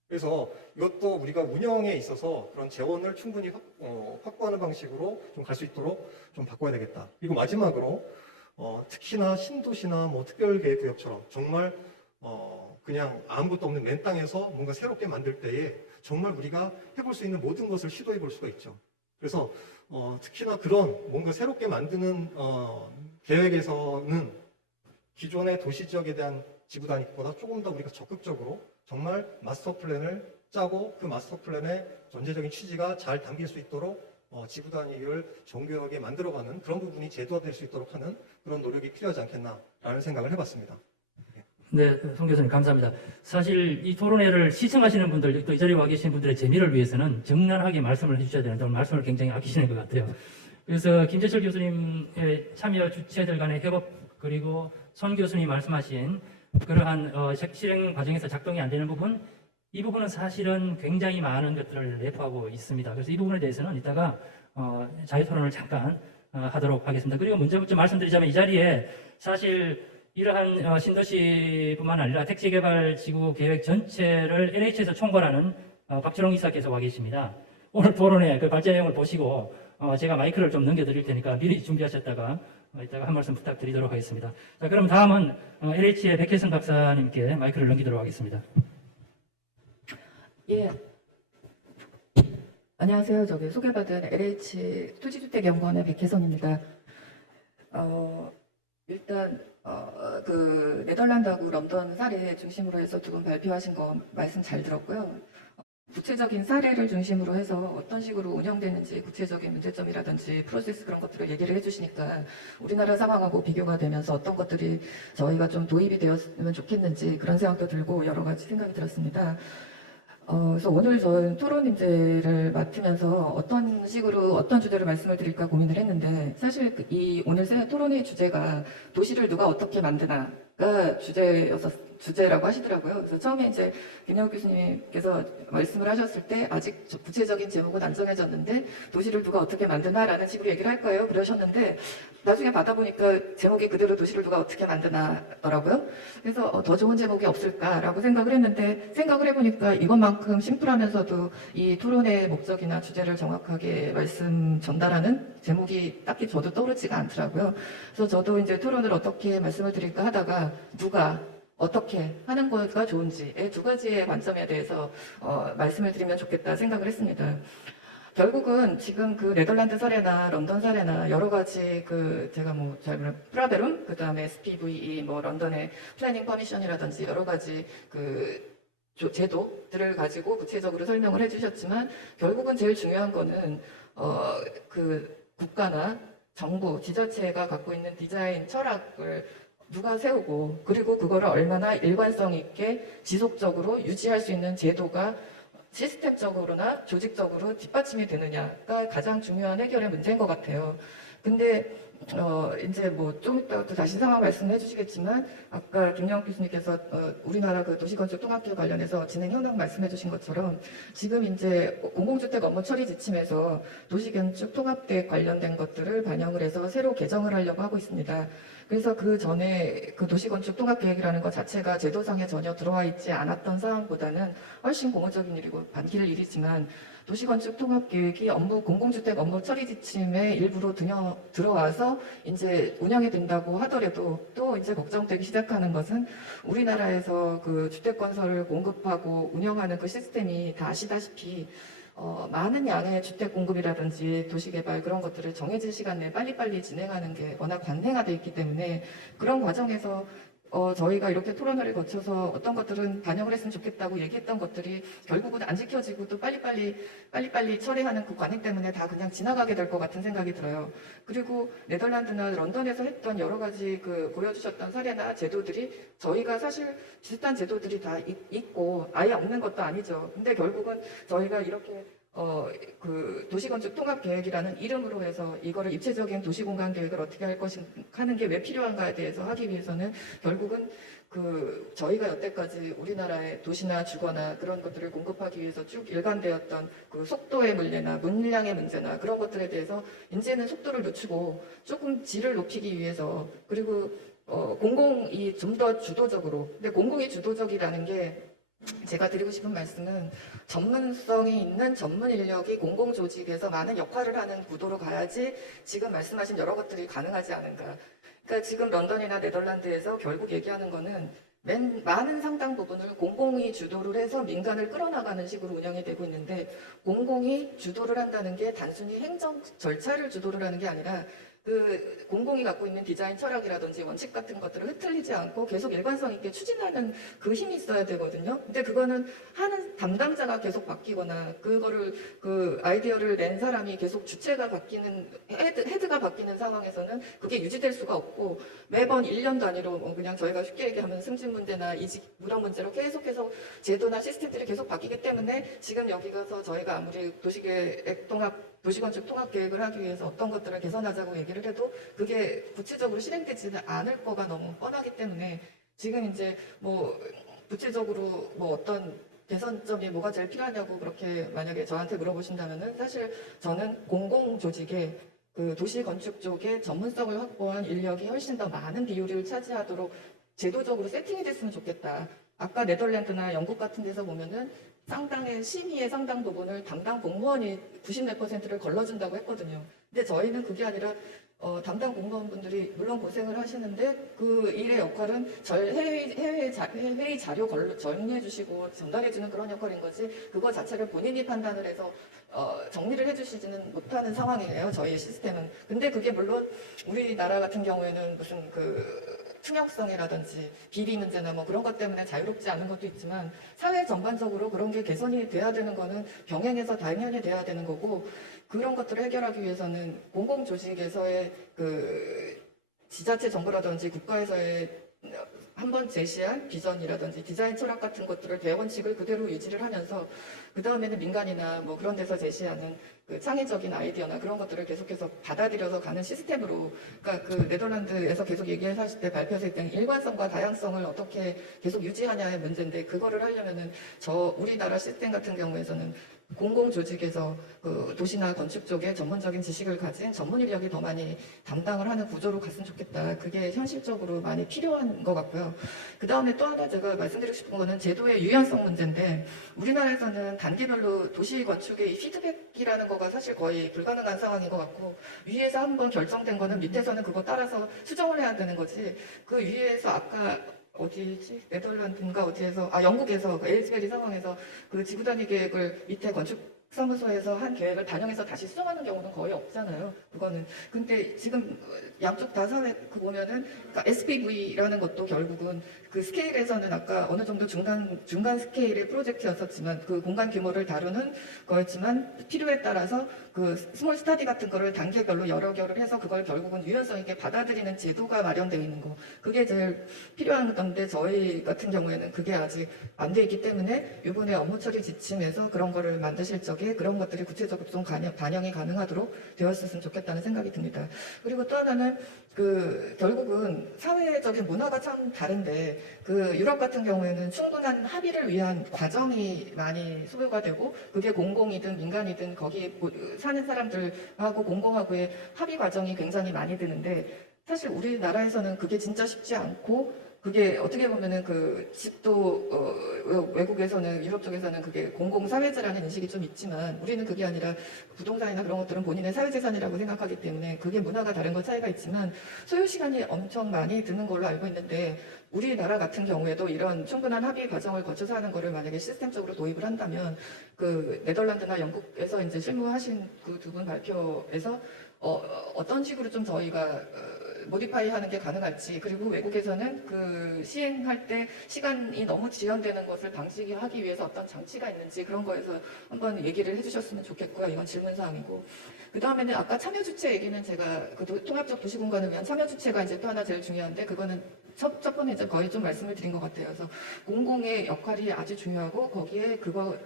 그래서 이것도 우리가 운영에 있어서 그런 재원을 충분히 확보하는 방식으로 좀 갈 수 있도록 좀 바꿔야 되겠다. 그리고 마지막으로 특히나 신도시나 뭐 특별계획구역처럼 정말 그냥 아무것도 없는 맨 땅에서 뭔가 새롭게 만들 때에 정말 우리가 해볼 수 있는 모든 것을 시도해 볼 수가 있죠. 그래서 특히나 그런 뭔가 새롭게 만드는 계획에서는 기존의 도시 지역에 대한 지구 단위보다 조금 더 우리가 적극적으로 정말 마스터 플랜을 짜고 그 마스터 플랜의 전체적인 취지가 잘 담길 수 있도록 지구 단위를 정교하게 만들어가는 그런 부분이 제도화될 수 있도록 하는 그런 노력이 필요하지 않겠나라는 생각을 해봤습니다. 네, 송 교수님 감사합니다. 사실 이 토론회를 시청하시는 분들, 또 이 자리에 와 계신 분들의 재미를 위해서는 정난하게 말씀을 해주셔야 되는데 오늘 말씀을 굉장히 아끼시는 것 같아요. 그래서 김재철 교수님의 참여 주체들 간의 협업, 그리고 손 교수님이 말씀하신 그러한 실행 과정에서 작동이 안 되는 부분, 이 부분은 사실은 굉장히 많은 것들을 내포하고 있습니다. 그래서 이 부분에 대해서는 이따가 자유토론을 잠깐 하도록 하겠습니다. 그리고 먼저 좀 말씀드리자면 이 자리에 사실 이러한 신도시뿐만 아니라 택지개발지구 계획 전체를 LH에서 총괄하는 박철홍 이사께서 와 계십니다. 오늘 토론회 그 발제 내용을 보시고 제가 마이크를 좀 넘겨드릴 테니까 미리 준비하셨다가 이따가 한 말씀 부탁드리도록 하겠습니다. 자, 그럼 다음은 LH의 백혜성 박사님께 마이크를 넘기도록 하겠습니다. 예. 안녕하세요. 저기 소개받은 LH 토지주택연구원의 백혜성입니다. 일단 그 네덜란드하고 런던 사례 중심으로 해서 두 분 발표하신 거 말씀 잘 들었고요. 구체적인 사례를 중심으로 해서 어떤 식으로 운영되는지 구체적인 문제점이라든지 프로세스 그런 것들을 얘기를 해주시니까 우리나라 상황하고 비교가 되면서 어떤 것들이 저희가 좀 도입이 되었으면 좋겠는지 그런 생각도 들고 여러 가지 생각이 들었습니다. 그래서 오늘 저는 토론 인재를 맡으면서 어떤 식으로 어떤 주제로 말씀을 드릴까 고민을 했는데 사실 이 오늘 토론의 주제가 도시를 누가 어떻게 만드나가 주제라고 하시더라고요. 그래서 처음에 이제 김영욱 교수님께서 말씀을 하셨을 때 아직 구체적인 제목은 안 정해졌는데 도시를 누가 어떻게 만드나라는 식으로 얘기를 할 거예요. 그러셨는데 나중에 받아보니까 제목이 그대로 도시를 누가 어떻게 만드나더라고요. 그래서 더 좋은 제목이 없을까라고 생각을 했는데 생각을 해보니까 이것만큼 심플하면서도 이 토론의 목적이나 주제를 정확하게 말씀 전달하는 제목이 딱히 저도 떠오르지가 않더라고요. 그래서 저도 이제 토론을 어떻게 말씀을 드릴까 하다가 누가 어떻게 하는 거가 좋은지의 두 가지의 관점에 대해서 말씀을 드리면 좋겠다 생각을 했습니다. 결국은 지금 그 네덜란드 사례나 런던 사례나 여러 가지 제가 프라베룸, 그 다음에 SPVE, 런던의 플래닝 퍼미션이라든지 여러 가지 제도들을 가지고 구체적으로 설명을 해주셨지만 결국은 제일 중요한 거는 국가나 정부, 지자체가 갖고 있는 디자인 철학을 누가 세우고 그리고 그거를 얼마나 일관성 있게 지속적으로 유지할 수 있는 제도가 시스템적으로나 조직적으로 뒷받침이 되느냐가 가장 중요한 해결의 문제인 것 같아요. 근데 이제 뭐 좀 이따 또 다시 상황 말씀해 주시겠지만 아까 김영욱 교수님께서 우리나라 그 도시건축 통합계획 관련해서 진행 현황 말씀해 주신 것처럼 지금 이제 공공주택 업무 처리 지침에서 도시건축 통합계획 관련된 것들을 반영을 해서 새로 개정을 하려고 하고 있습니다. 그래서 그 전에 그 도시건축 통합계획이라는 것 자체가 제도상에 전혀 들어와 있지 않았던 사항보다는 훨씬 고무적인 일이고 반길 일이지만 도시건축 통합계획이 공공주택 업무 처리 지침에 일부로 들어와서 이제 운영이 된다고 하더라도 또 이제 걱정되기 시작하는 것은 우리나라에서 그 주택 건설을 공급하고 운영하는 그 시스템이 다 아시다시피 많은 양의 주택 공급이라든지 도시개발 그런 것들을 정해진 시간 내에 빨리빨리 진행하는 게 워낙 관행화되어 있기 때문에 그런 과정에서 저희가 이렇게 토론회를 거쳐서 어떤 것들은 반영을 했으면 좋겠다고 얘기했던 것들이 결국은 안 지켜지고 또 빨리빨리 처리하는 그 관행 때문에 다 그냥 지나가게 될 것 같은 생각이 들어요. 그리고 네덜란드나 런던에서 했던 여러 가지 그 보여주셨던 사례나 제도들이 저희가 사실 비슷한 제도들이 다 있고 아예 없는 것도 아니죠. 근데 결국은 저희가 이렇게 그 도시건축 통합계획이라는 이름으로 해서 이거를 입체적인 도시공간 계획을 어떻게 할 것인가 하는 게 왜 필요한가에 대해서 하기 위해서는 결국은 그 저희가 여태까지 우리나라의 도시나 주거나 그런 것들을 공급하기 위해서 쭉 일관되었던 그 속도의 문제나 물량의 문제나 그런 것들에 대해서 이제는 속도를 늦추고 조금 질을 높이기 위해서 그리고 공공이 좀 더 주도적으로 근데 공공이 주도적이라는 게 제가 드리고 싶은 말씀은 전문성이 있는 전문 인력이 공공조직에서 많은 역할을 하는 구도로 가야지 지금 말씀하신 여러 것들이 가능하지 않은가. 그러니까 지금 런던이나 네덜란드에서 결국 얘기하는 거는 많은 상당 부분을 공공이 주도를 해서 민간을 끌어나가는 식으로 운영이 되고 있는데 공공이 주도를 한다는 게 단순히 행정 절차를 주도를 하는 게 아니라 그 공공이 갖고 있는 디자인 철학이라든지 원칙 같은 것들을 흐트리지 않고 계속 일관성 있게 추진하는 그 힘이 있어야 되거든요. 근데 그거는 하는 담당자가 계속 바뀌거나 그거를 그 아이디어를 낸 사람이 계속 주체가 바뀌는 헤드가 바뀌는 상황에서는 그게 유지될 수가 없고 매번 1년 단위로 그냥 저희가 쉽게 얘기하면 승진 문제나 이직 물어 문제로 계속해서 제도나 시스템들이 계속 바뀌기 때문에 지금 여기 가서 저희가 아무리 도시건축 통합 계획을 하기 위해서 어떤 것들을 개선하자고 얘기를 해도 그게 구체적으로 실행되지는 않을 거가 너무 뻔하기 때문에 지금 이제 뭐 구체적으로 뭐 어떤 개선점이 뭐가 제일 필요하냐고 그렇게 만약에 저한테 물어보신다면은 사실 저는 공공조직의 그 도시건축 쪽에 전문성을 확보한 인력이 훨씬 더 많은 비율을 차지하도록 제도적으로 세팅이 됐으면 좋겠다. 아까 네덜란드나 영국 같은 데서 보면은 상당의 심의의 상당 부분을 담당 공무원이 90몇%를 걸러준다고 했거든요. 근데 저희는 그게 아니라 담당 공무원분들이 물론 고생을 하시는데 그 일의 역할은 회의 자료 정리해 주시고 전달해 주는 그런 역할인 거지 그거 자체를 본인이 판단을 해서 정리를 해 주시지는 못하는 상황이에요. 저희의 시스템은. 근데 그게 물론 우리나라 같은 경우에는 무슨 그 투명성이라든지 비리 문제나 뭐 그런 것 때문에 자유롭지 않은 것도 있지만 사회 전반적으로 그런 게 개선이 돼야 되는 거는 병행해서 당연히 돼야 되는 거고 그런 것들을 해결하기 위해서는 공공조직에서의 그 지자체 정부라든지 국가에서의 한번 제시한 비전이라든지 디자인 철학 같은 것들을 대원칙을 그대로 유지를 하면서 그 다음에는 민간이나 뭐 그런 데서 제시하는 그 창의적인 아이디어나 그런 것들을 계속해서 받아들여서 가는 시스템으로 그러니까 그 네덜란드에서 계속 얘기하실 때 발표에서 했던 일관성과 다양성을 어떻게 계속 유지하냐의 문제인데 그거를 하려면은 우리나라 시스템 같은 경우에서는 공공조직에서 그 도시나 건축 쪽에 전문적인 지식을 가진 전문 인력이 더 많이 담당을 하는 구조로 갔으면 좋겠다. 그게 현실적으로 많이 필요한 것 같고요. 그 다음에 또 하나 제가 말씀드리고 싶은 거는 제도의 유연성 문제인데 우리나라에서는 단계별로 도시 건축의 피드백이라는 거가 사실 거의 불가능한 상황인 것 같고 위에서 한번 결정된 거는 밑에서는 그거 따라서 수정을 해야 되는 거지 그 위에서 아까 어디지? 네덜란드인가 어디에서 영국에서 그 에일즈베리 상황에서 그 지구 단위 계획을 밑에 건축 사무소에서 한 계획을 반영해서 다시 수정하는 경우는 거의 없잖아요. 그거는. 근데 지금 양쪽 다 사회 그 보면은 그러니까 SPV라는 것도 결국은 그 스케일에서는 아까 어느 정도 중간 스케일의 프로젝트였었지만 그 공간 규모를 다루는 거였지만 필요에 따라서 그 스몰 스타디 같은 거를 단계별로 여러 개를 해서 그걸 결국은 유연성 있게 받아들이는 제도가 마련되어 있는 거. 그게 제일 필요한 건데 저희 같은 경우에는 그게 아직 안 돼 있기 때문에 이번에 업무 처리 지침에서 그런 거를 만드실 적에 정책에 그런 것들이 구체적으로 좀 반영이 가능하도록 되었으면 좋겠다는 생각이 듭니다. 그리고 또 하나는 결국은 사회적인 문화가 참 다른데 유럽 같은 경우에는 충분한 합의를 위한 과정이 많이 소요가 되고 그게 공공이든 민간이든 거기 사는 사람들하고 공공하고의 합의 과정이 굉장히 많이 드는데 사실 우리나라에서는 그게 진짜 쉽지 않고 그게 어떻게 보면은 집도 외국에서는 유럽 쪽에서는 그게 공공사회재라는 인식이 좀 있지만 우리는 그게 아니라 부동산이나 그런 것들은 본인의 사회재산이라고 생각하기 때문에 그게 문화가 다른 건 차이가 있지만 소요 시간이 엄청 많이 드는 걸로 알고 있는데 우리나라 같은 경우에도 이런 충분한 합의 과정을 거쳐서 하는 거를 만약에 시스템적으로 도입을 한다면 네덜란드나 영국에서 이제 실무하신 그 두 분 발표에서 어떤 식으로 좀 저희가 모디파이 하는 게 가능할지 그리고 외국에서는 시행할 때 시간이 너무 지연되는 것을 방지하기 위해서 어떤 장치가 있는지 그런 거에서 한번 얘기를 해주셨으면 좋겠고요. 이건 질문사항이고 그 다음에는 아까 참여 주체 얘기는 제가 통합적 도시공간을 위한 참여 주체가 이제 또 하나 제일 중요한데 그거는 첫 번에 이제 거의 좀 말씀을 드린 것 같아요. 그래서 공공의 역할이 아주 중요하고 거기에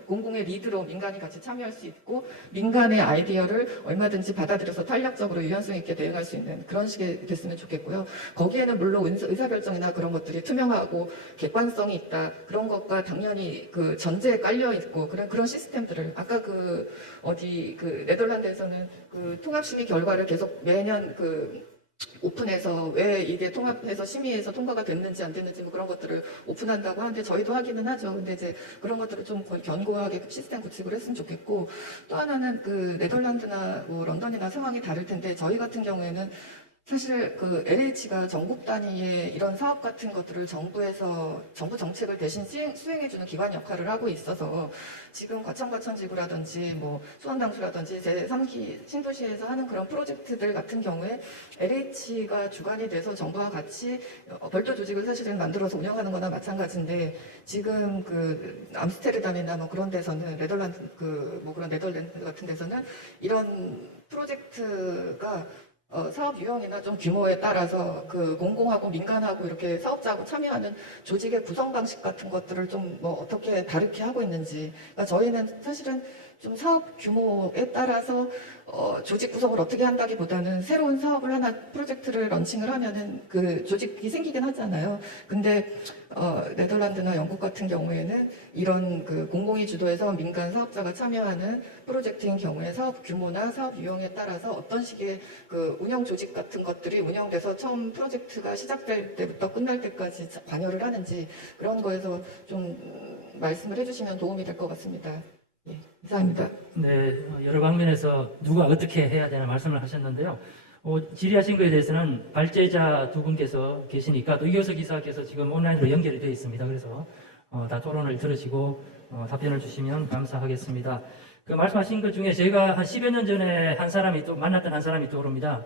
공공의 리드로 민간이 같이 참여할 수 있고 민간의 아이디어를 얼마든지 받아들여서 탄력적으로 유연성 있게 대응할 수 있는 그런 식이 됐으면 좋겠고요. 거기에는 물론 의사결정이나 그런 것들이 투명하고 객관성이 있다. 그런 것과 당연히 전제에 깔려 있고 그런 시스템들을 아까 네덜란드에서는 통합심의 결과를 계속 매년 오픈해서 왜 이게 통합해서 심의해서 통과가 됐는지 안 됐는지 뭐 그런 것들을 오픈한다고 하는데 저희도 하기는 하죠. 근데 이제 그런 것들을 좀 거의 견고하게 시스템 구축을 했으면 좋겠고 또 하나는 네덜란드나 런던이나 상황이 다를 텐데 저희 같은 경우에는 사실 LH가 전국 단위의 이런 사업 같은 것들을 정부 정책을 대신 수행해주는 기관 역할을 하고 있어서 지금 과천지구라든지 수원당수라든지 제3기 신도시에서 하는 그런 프로젝트들 같은 경우에 LH가 주관이 돼서 정부와 같이 별도 조직을 사실은 만들어서 운영하는 거나 마찬가지인데 지금 암스테르담이나 그런 데서는 네덜란드 그런 네덜란드 같은 데서는 이런 프로젝트가 사업 유형이나 좀 규모에 따라서 공공하고 민간하고 이렇게 사업자하고 참여하는 조직의 구성 방식 같은 것들을 좀 어떻게 다르게 하고 있는지. 그러니까 저희는 사실은 좀 사업 규모에 따라서 조직 구성을 어떻게 한다기보다는 새로운 사업을 하나 프로젝트를 런칭을 하면은 조직이 생기긴 하잖아요. 근데 네덜란드나 영국 같은 경우에는 이런 공공이 주도해서 민간 사업자가 참여하는 프로젝트인 경우에 사업 규모나 사업 유형에 따라서 어떤 식의 운영 조직 같은 것들이 운영돼서 처음 프로젝트가 시작될 때부터 끝날 때까지 관여를 하는지 그런 거에서 좀 말씀을 해주시면 도움이 될 것 같습니다. 예, 이상입니다. 네, 여러 방면에서 누가 어떻게 해야 되나 말씀을 하셨는데요. 질의하신 것에 대해서는 발제자 두 분께서 계시니까 또 이효석 이사께서 지금 온라인으로 연결이 되어 있습니다. 그래서 다 토론을 들으시고 답변을 주시면 감사하겠습니다. 말씀하신 것 중에 제가 한 10여 년 전에 만났던 한 사람이 떠오릅니다.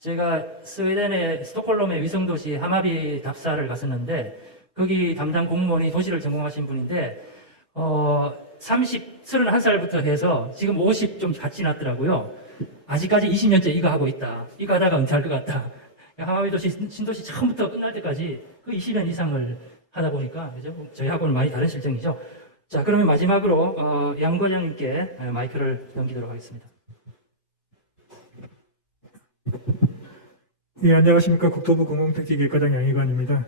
제가 스웨덴의 스톡홀름의 위성도시 하마비 답사를 갔었는데 거기 담당 공무원이 도시를 전공하신 분인데 31살부터 해서 지금 50 좀 같이 났더라고요. 아직까지 20년째 이거 하고 있다. 이거 하다가 은퇴할 것 같다. 하마비 도시 신도시 처음부터 끝날 때까지 20년 이상을 하다 보니까 그죠? 저희하고는 많이 다른 실정이죠. 자, 그러면 마지막으로 양 과장님께 마이크를 넘기도록 하겠습니다. 예, 안녕하십니까. 국토부 공공택지기획과장 양희관입니다.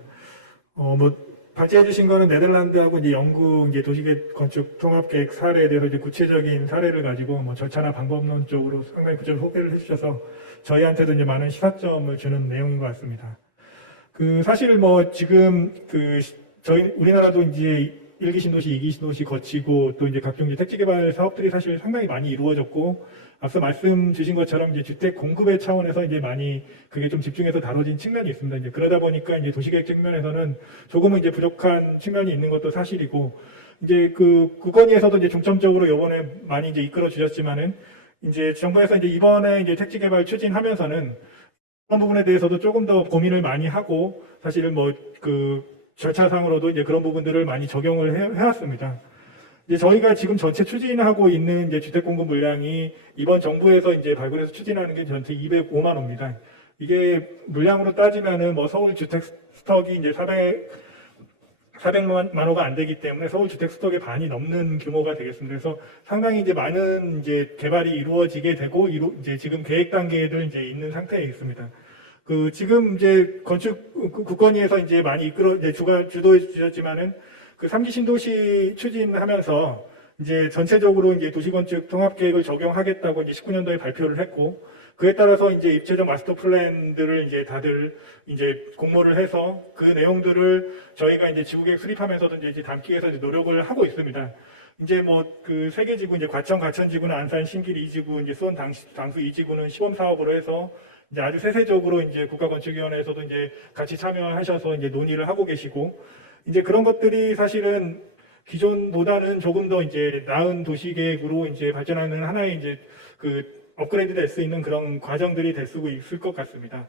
발제해 주신 거는 네덜란드하고 이제 영국 이제 도시계획 건축 통합계획 사례에 대해서 이제 구체적인 사례를 가지고 절차나 방법론 쪽으로 상당히 구체적으로 소개를 해주셔서 저희한테도 이제 많은 시사점을 주는 내용인 것 같습니다. 사실 지금 우리나라도 이제 1기 신도시, 2기 신도시 거치고 또 이제 각종 택지개발 사업들이 사실 상당히 많이 이루어졌고 앞서 말씀 주신 것처럼 이제 주택 공급의 차원에서 이제 많이 그게 좀 집중해서 다뤄진 측면이 있습니다. 이제 그러다 보니까 이제 도시계획 측면에서는 조금은 이제 부족한 측면이 있는 것도 사실이고 이제 그 건의에서도 이제 중점적으로 이번에 많이 이제 이끌어 주셨지만은 이제 정부에서 이제 이번에 이제 택지개발 추진하면서는 그런 부분에 대해서도 조금 더 고민을 많이 하고 사실은 절차상으로도 이제 그런 부분들을 많이 적용을 해왔습니다. 이제 저희가 지금 전체 추진하고 있는 이제 주택 공급 물량이 이번 정부에서 이제 발굴해서 추진하는 게 전체 205만 호입니다. 이게 물량으로 따지면은 서울 주택 스톡이 이제 400만 호가 안 되기 때문에 서울 주택 스톡의 반이 넘는 규모가 되겠습니다. 그래서 상당히 이제 많은 이제 개발이 이루어지게 되고 이제 지금 계획 단계들 이제 있는 상태에 있습니다. 그 지금 이제 건축 국건위에서 이제 많이 이제 주도해 주셨지만은 그 3기 신도시 추진하면서 이제 전체적으로 이제 도시건축 통합계획을 적용하겠다고 이제 19년도에 발표를 했고, 그에 따라서 이제 입체적 마스터 플랜들을 이제 다들 이제 공모를 해서 그 내용들을 저희가 이제 지구계획 수립하면서도 이제 담기 위해서 이제 노력을 하고 있습니다. 이제 뭐 그 세 개 지구, 이제 과천지구는 안산, 신길 2지구, 이제 수원 당수 2지구는 시범 사업으로 해서 이제 아주 세세적으로 이제 국가건축위원회에서도 이제 같이 참여하셔서 이제 논의를 하고 계시고, 이제 그런 것들이 사실은 기존보다는 조금 더 이제 나은 도시계획으로 이제 발전하는 하나의 이제 그 업그레이드 될 수 있는 그런 과정들이 될 수 있을 것 같습니다.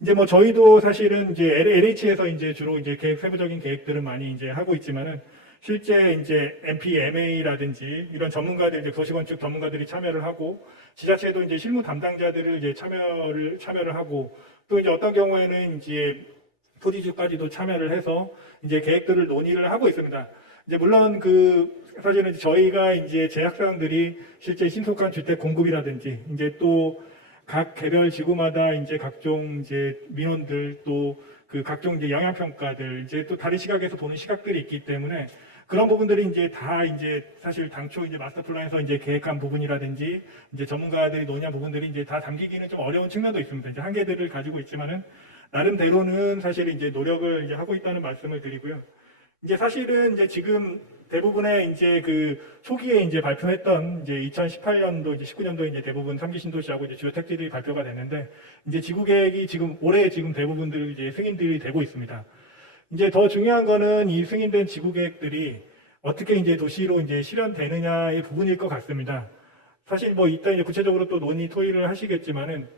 이제 뭐 저희도 사실은 이제 LH에서 이제 주로 이제 세부적인 계획들을 많이 이제 하고 있지만은 실제 이제 MPMA라든지 이런 전문가들, 이제 도시건축 전문가들이 참여를 하고, 지자체도 이제 실무 담당자들을 이제 참여를 하고, 또 이제 어떤 경우에는 이제 토지주까지도 참여를 해서 이제 계획들을 논의를 하고 있습니다. 이제 물론 사실은 저희가 이제 제약사항들이 실제 신속한 주택 공급이라든지 이제 또 각 개별 지구마다 이제 각종 이제 민원들, 또 그 각종 이제 영향평가들, 이제 또 다른 시각에서 보는 시각들이 있기 때문에 그런 부분들이 이제 다 이제 사실 당초 이제 마스터 플랜에서 이제 계획한 부분이라든지 이제 전문가들이 논의한 부분들이 이제 다 담기기는 좀 어려운 측면도 있습니다. 이제 한계들을 가지고 있지만은 나름대로는 사실 이제 노력을 이제 하고 있다는 말씀을 드리고요. 이제 사실은 이제 지금 대부분의 이제 그 초기에 이제 발표했던 이제 2018년도, 이제 19년도 이제 대부분 3기 신도시하고 이제 주요 택지들이 발표가 됐는데, 이제 지구 계획이 지금 올해 지금 대부분들 이제 승인들이 되고 있습니다. 이제 더 중요한 거는 이 승인된 지구 계획들이 어떻게 이제 도시로 이제 실현되느냐의 부분일 것 같습니다. 사실 뭐 이따 이제 구체적으로 또 논의 토의를 하시겠지만은,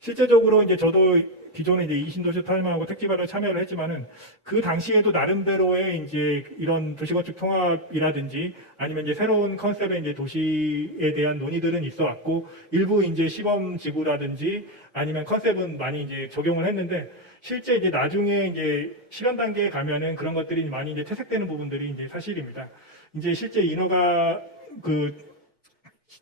실제적으로 이제 저도 기존에 이제 이신도시 탈망하고 택지발에 참여를 했지만은 그 당시에도 나름대로의 이제 이런 도시건축 통합이라든지 아니면 이제 새로운 컨셉의 이제 도시에 대한 논의들은 있어 왔고, 일부 이제 시범 지구라든지 아니면 컨셉은 많이 이제 적용을 했는데, 실제 이제 나중에 이제 실현 단계에 가면은 그런 것들이 많이 이제 퇴색되는 부분들이 이제 사실입니다. 이제 실제 인허가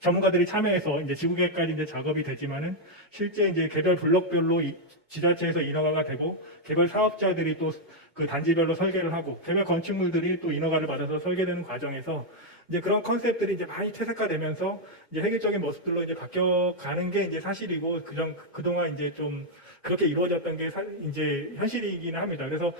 전문가들이 참여해서 이제 지구계획까지 이제 작업이 되지만은 실제 이제 개별 블록별로 지자체에서 인허가가 되고, 개별 사업자들이 또 그 단지별로 설계를 하고, 개별 건축물들이 또 인허가를 받아서 설계되는 과정에서 이제 그런 컨셉들이 이제 많이 퇴색화되면서 이제 획일적인 모습들로 이제 바뀌어가는 게 이제 사실이고, 그동안 이제 좀 그렇게 이루어졌던 게 이제 현실이기는 합니다. 그래서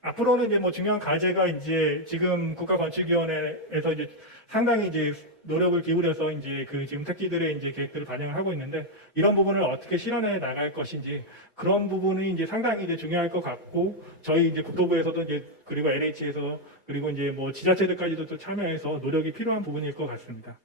앞으로는 이제 뭐 중요한 과제가 이제 지금 국가건축위원회에서 이제 상당히 이제 노력을 기울여서 이제 그 지금 택지들의 이제 계획들을 반영을 하고 있는데, 이런 부분을 어떻게 실현해 나갈 것인지, 그런 부분이 이제 상당히 이제 중요할 것 같고, 저희 이제 국토부에서도 이제 그리고 NH에서 그리고 이제 뭐 지자체들까지도 또 참여해서 노력이 필요한 부분일 것 같습니다.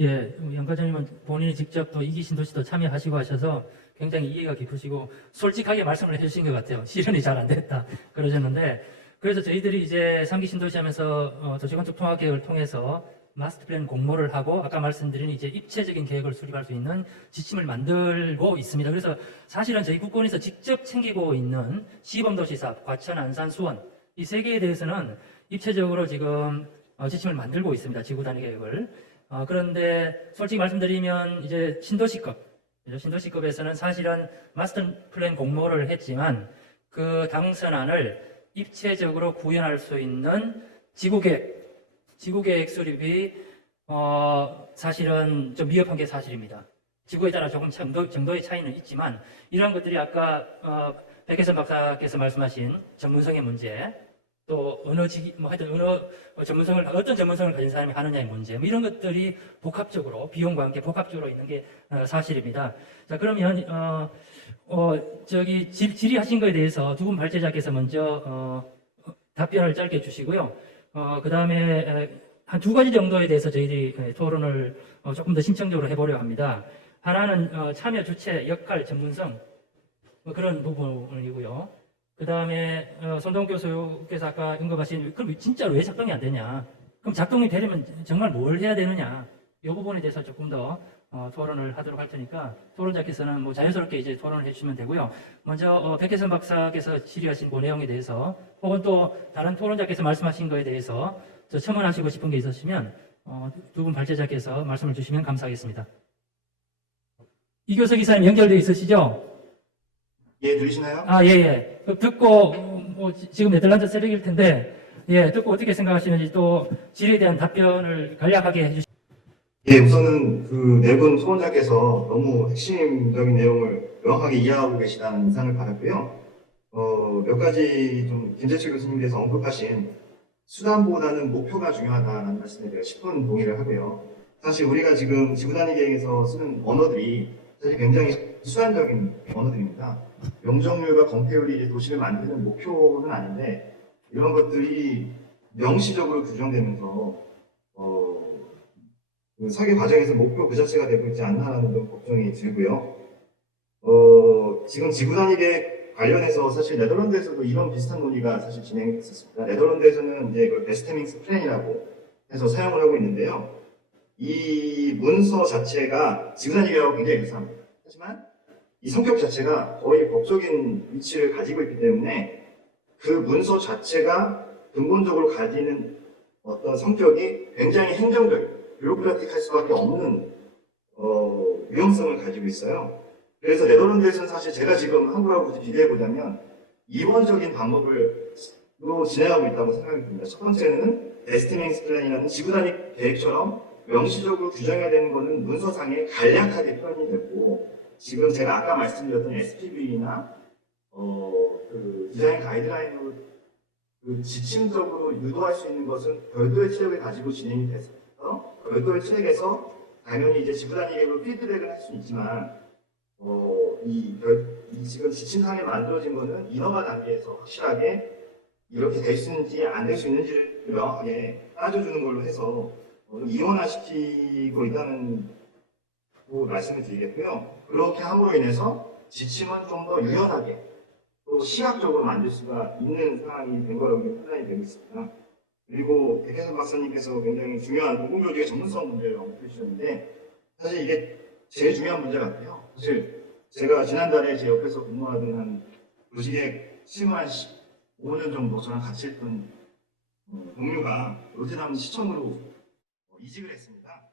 예, 양 과장님은 본인이 직접 또 이기 신도시도 참여하시고 하셔서 굉장히 이해가 깊으시고 솔직하게 말씀을 해주신 것 같아요. 실현이 잘 안 됐다 그러셨는데, 그래서 저희들이 이제 3기 신도시 하면서 도시건축 통합계획을 통해서 마스터 플랜 공모를 하고, 아까 말씀드린 이제 입체적인 계획을 수립할 수 있는 지침을 만들고 있습니다. 그래서 사실은 저희 국권에서 직접 챙기고 있는 시범도시 사업, 과천, 안산, 수원 이 세 개에 대해서는 입체적으로 지금 지침을 만들고 있습니다. 지구 단위 계획을. 그런데 솔직히 말씀드리면 이제 신도시급에서는 사실은 마스터 플랜 공모를 했지만 그 당선안을 입체적으로 구현할 수 있는 지구계획 수립이 사실은 좀 미흡한 게 사실입니다. 지구에 따라 조금 정도의 차이는 있지만, 이러한 것들이 아까 백혜선 박사께서 말씀하신 전문성의 문제, 또 어떤 전문성을 가진 사람이 하느냐의 문제, 뭐 이런 것들이 복합적으로, 비용과 함께 복합적으로 있는 게 사실입니다. 자, 그러면 질의하신 거에 대해서 두 분 발제자께서 먼저 답변을 짧게 주시고요. 그 다음에 한 두 가지 정도에 대해서 저희들이 토론을 조금 더 심층적으로 해보려 합니다. 하나는 참여 주체, 역할, 전문성, 뭐 그런 부분이고요. 그 다음에 손동 교수께서 아까 언급하신, 그럼 진짜로 왜 작동이 안 되냐? 그럼 작동이 되려면 정말 뭘 해야 되느냐? 이 부분에 대해서 조금 더 토론을 하도록 할 테니까 토론자께서는 뭐 자연스럽게 이제 토론을 해주시면 되고요. 먼저 백혜선 박사께서 질의하신 그 내용에 대해서 혹은 또 다른 토론자께서 말씀하신 거에 대해서 저 첨언하시고 싶은 게 있으시면 두 분 발제자께서 말씀을 주시면 감사하겠습니다. 이교석 이사님 연결되어 있으시죠? 예, 들리시나요? 예. 듣고 지금 네덜란드 세력일 텐데 듣고 어떻게 생각하시는지 또 질의에 대한 답변을 간략하게 해주시죠. 예, 우선은 그 네 분 토론자께서 너무 핵심적인 내용을 명확하게 이해하고 계시다는 인상을 받았고요. 몇 가지 좀 김재철 교수님께서 언급하신 수단보다는 목표가 중요하다는 말씀에 대해 10분 동의를 하고요. 사실 우리가 지금 지구단위 계획에서 쓰는 언어들이 사실 굉장히 수단적인 언어들입니다. 용적률과 건폐율이 이제 도시를 만드는 목표는 아닌데 이런 것들이 명시적으로 규정되면서 그 설계 과정에서 목표 그 자체가 되고 있지 않나라는 좀 걱정이 들고요. 지금 지구단위 계획 관련해서 사실 네덜란드에서도 이런 비슷한 논의가 사실 진행됐었습니다. 네덜란드에서는 이제 그 베스테밍스 플랜이라고 해서 사용을 하고 있는데요. 이 문서 자체가 지구단위 계획하고 굉장히 유사합니다. 하지만 이 성격 자체가 거의 법적인 위치를 가지고 있기 때문에 그 문서 자체가 근본적으로 가지는 어떤 성격이 굉장히 행정적이고 뷰로크라틱할 수밖에 없는 위험성을 가지고 있어요. 그래서 네덜란드에서는 사실 제가 지금 한국하고 비교해 보자면 이원적인 방법으로 진행하고 있다고 생각이 듭니다. 첫 번째는 베스트밍스 플랜이라는 지구단위 계획처럼 명시적으로 규정해야 되는 것은 문서상에 간략하게 표현이 됐고 지금 제가 아까 말씀드렸던 SPV나 그 디자인 가이드라인으로 그 지침적으로 유도할 수 있는 것은 별도의 체력을 가지고 진행이 돼서 별도의 체력에서 당연히 이제 지구단위 계획으로 피드백을 할 수 있지만 이 지금 지침상에 만들어진 거는 인허가 단계에서 확실하게 이렇게 될 수 있는지 안 될 수 있는지를 명확하게 따져주는 걸로 해서 이원화시키고 있다는 말씀을 드리겠고요. 그렇게 함으로 인해서 지침은 좀 더 유연하게 또 시각적으로 만들 수가 있는 상황이 된 거라고 판단이 되고 있습니다. 그리고 백혜선 박사님께서 굉장히 중요한 공공조직의 전문성 문제를 언급해 주셨는데 사실 이게 제일 중요한 문제 같아요. 사실 제가 지난달에 제 옆에서 근무하던 한 도시계획 실무 한 5년 정도 저랑 같이 했던 동료가 로테담 시청으로 이직을 했습니다.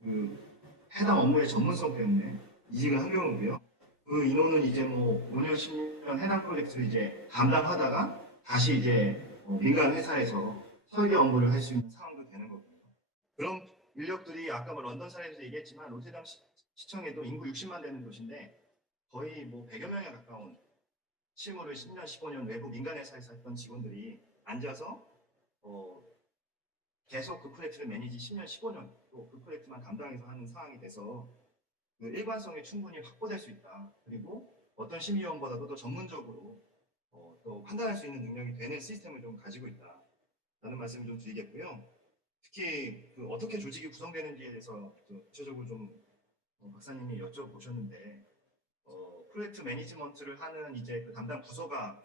그 해당 업무의 전문성 때문에 이직을 한 경우고요. 그 인원은 이제 뭐 5년, 10년 해당 프로젝트를 이제 담당하다가 다시 이제 민간 회사에서 설계 업무를 할 수 있는 상황도 되는 거고요. 그런 인력들이 아까 뭐 런던 사례에서 얘기했지만 로테담 시청에도 인구 60만 되는 도시인데 거의 뭐 100여 명에 가까운 실무를 10년, 15년 외부 민간 회사에서 했던 직원들이 앉아서 계속 그 프로젝트를 매니지 10년, 15년 또 그 프로젝트만 담당해서 하는 상황이 돼서 그 일관성이 충분히 확보될 수 있다. 그리고 어떤 심의위원보다도 더 전문적으로 또 판단할 수 있는 능력이 되는 시스템을 좀 가지고 있다라는 말씀을 좀 드리겠고요. 특히 그 어떻게 조직이 구성되는지에 대해서 구체적으로 좀 박사님이 여쭤보셨는데 프로젝트 매니지먼트를 하는 이제 그 담당 부서가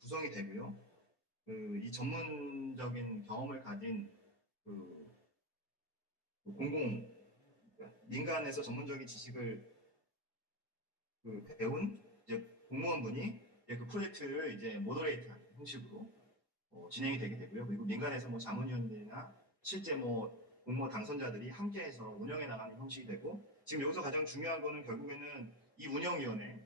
구성이 되고요. 이 전문적인 경험을 가진 민간에서 전문적인 지식을 배운 이제 공무원분이 이제 그 프로젝트를 이제 모더레이트하는 형식으로 진행이 되게 되고요. 그리고 민간에서 뭐 자문위원들이나 실제 뭐 공모 당선자들이 함께해서 운영해 나가는 형식이 되고 지금 여기서 가장 중요한 거는 결국에는 이 운영위원회가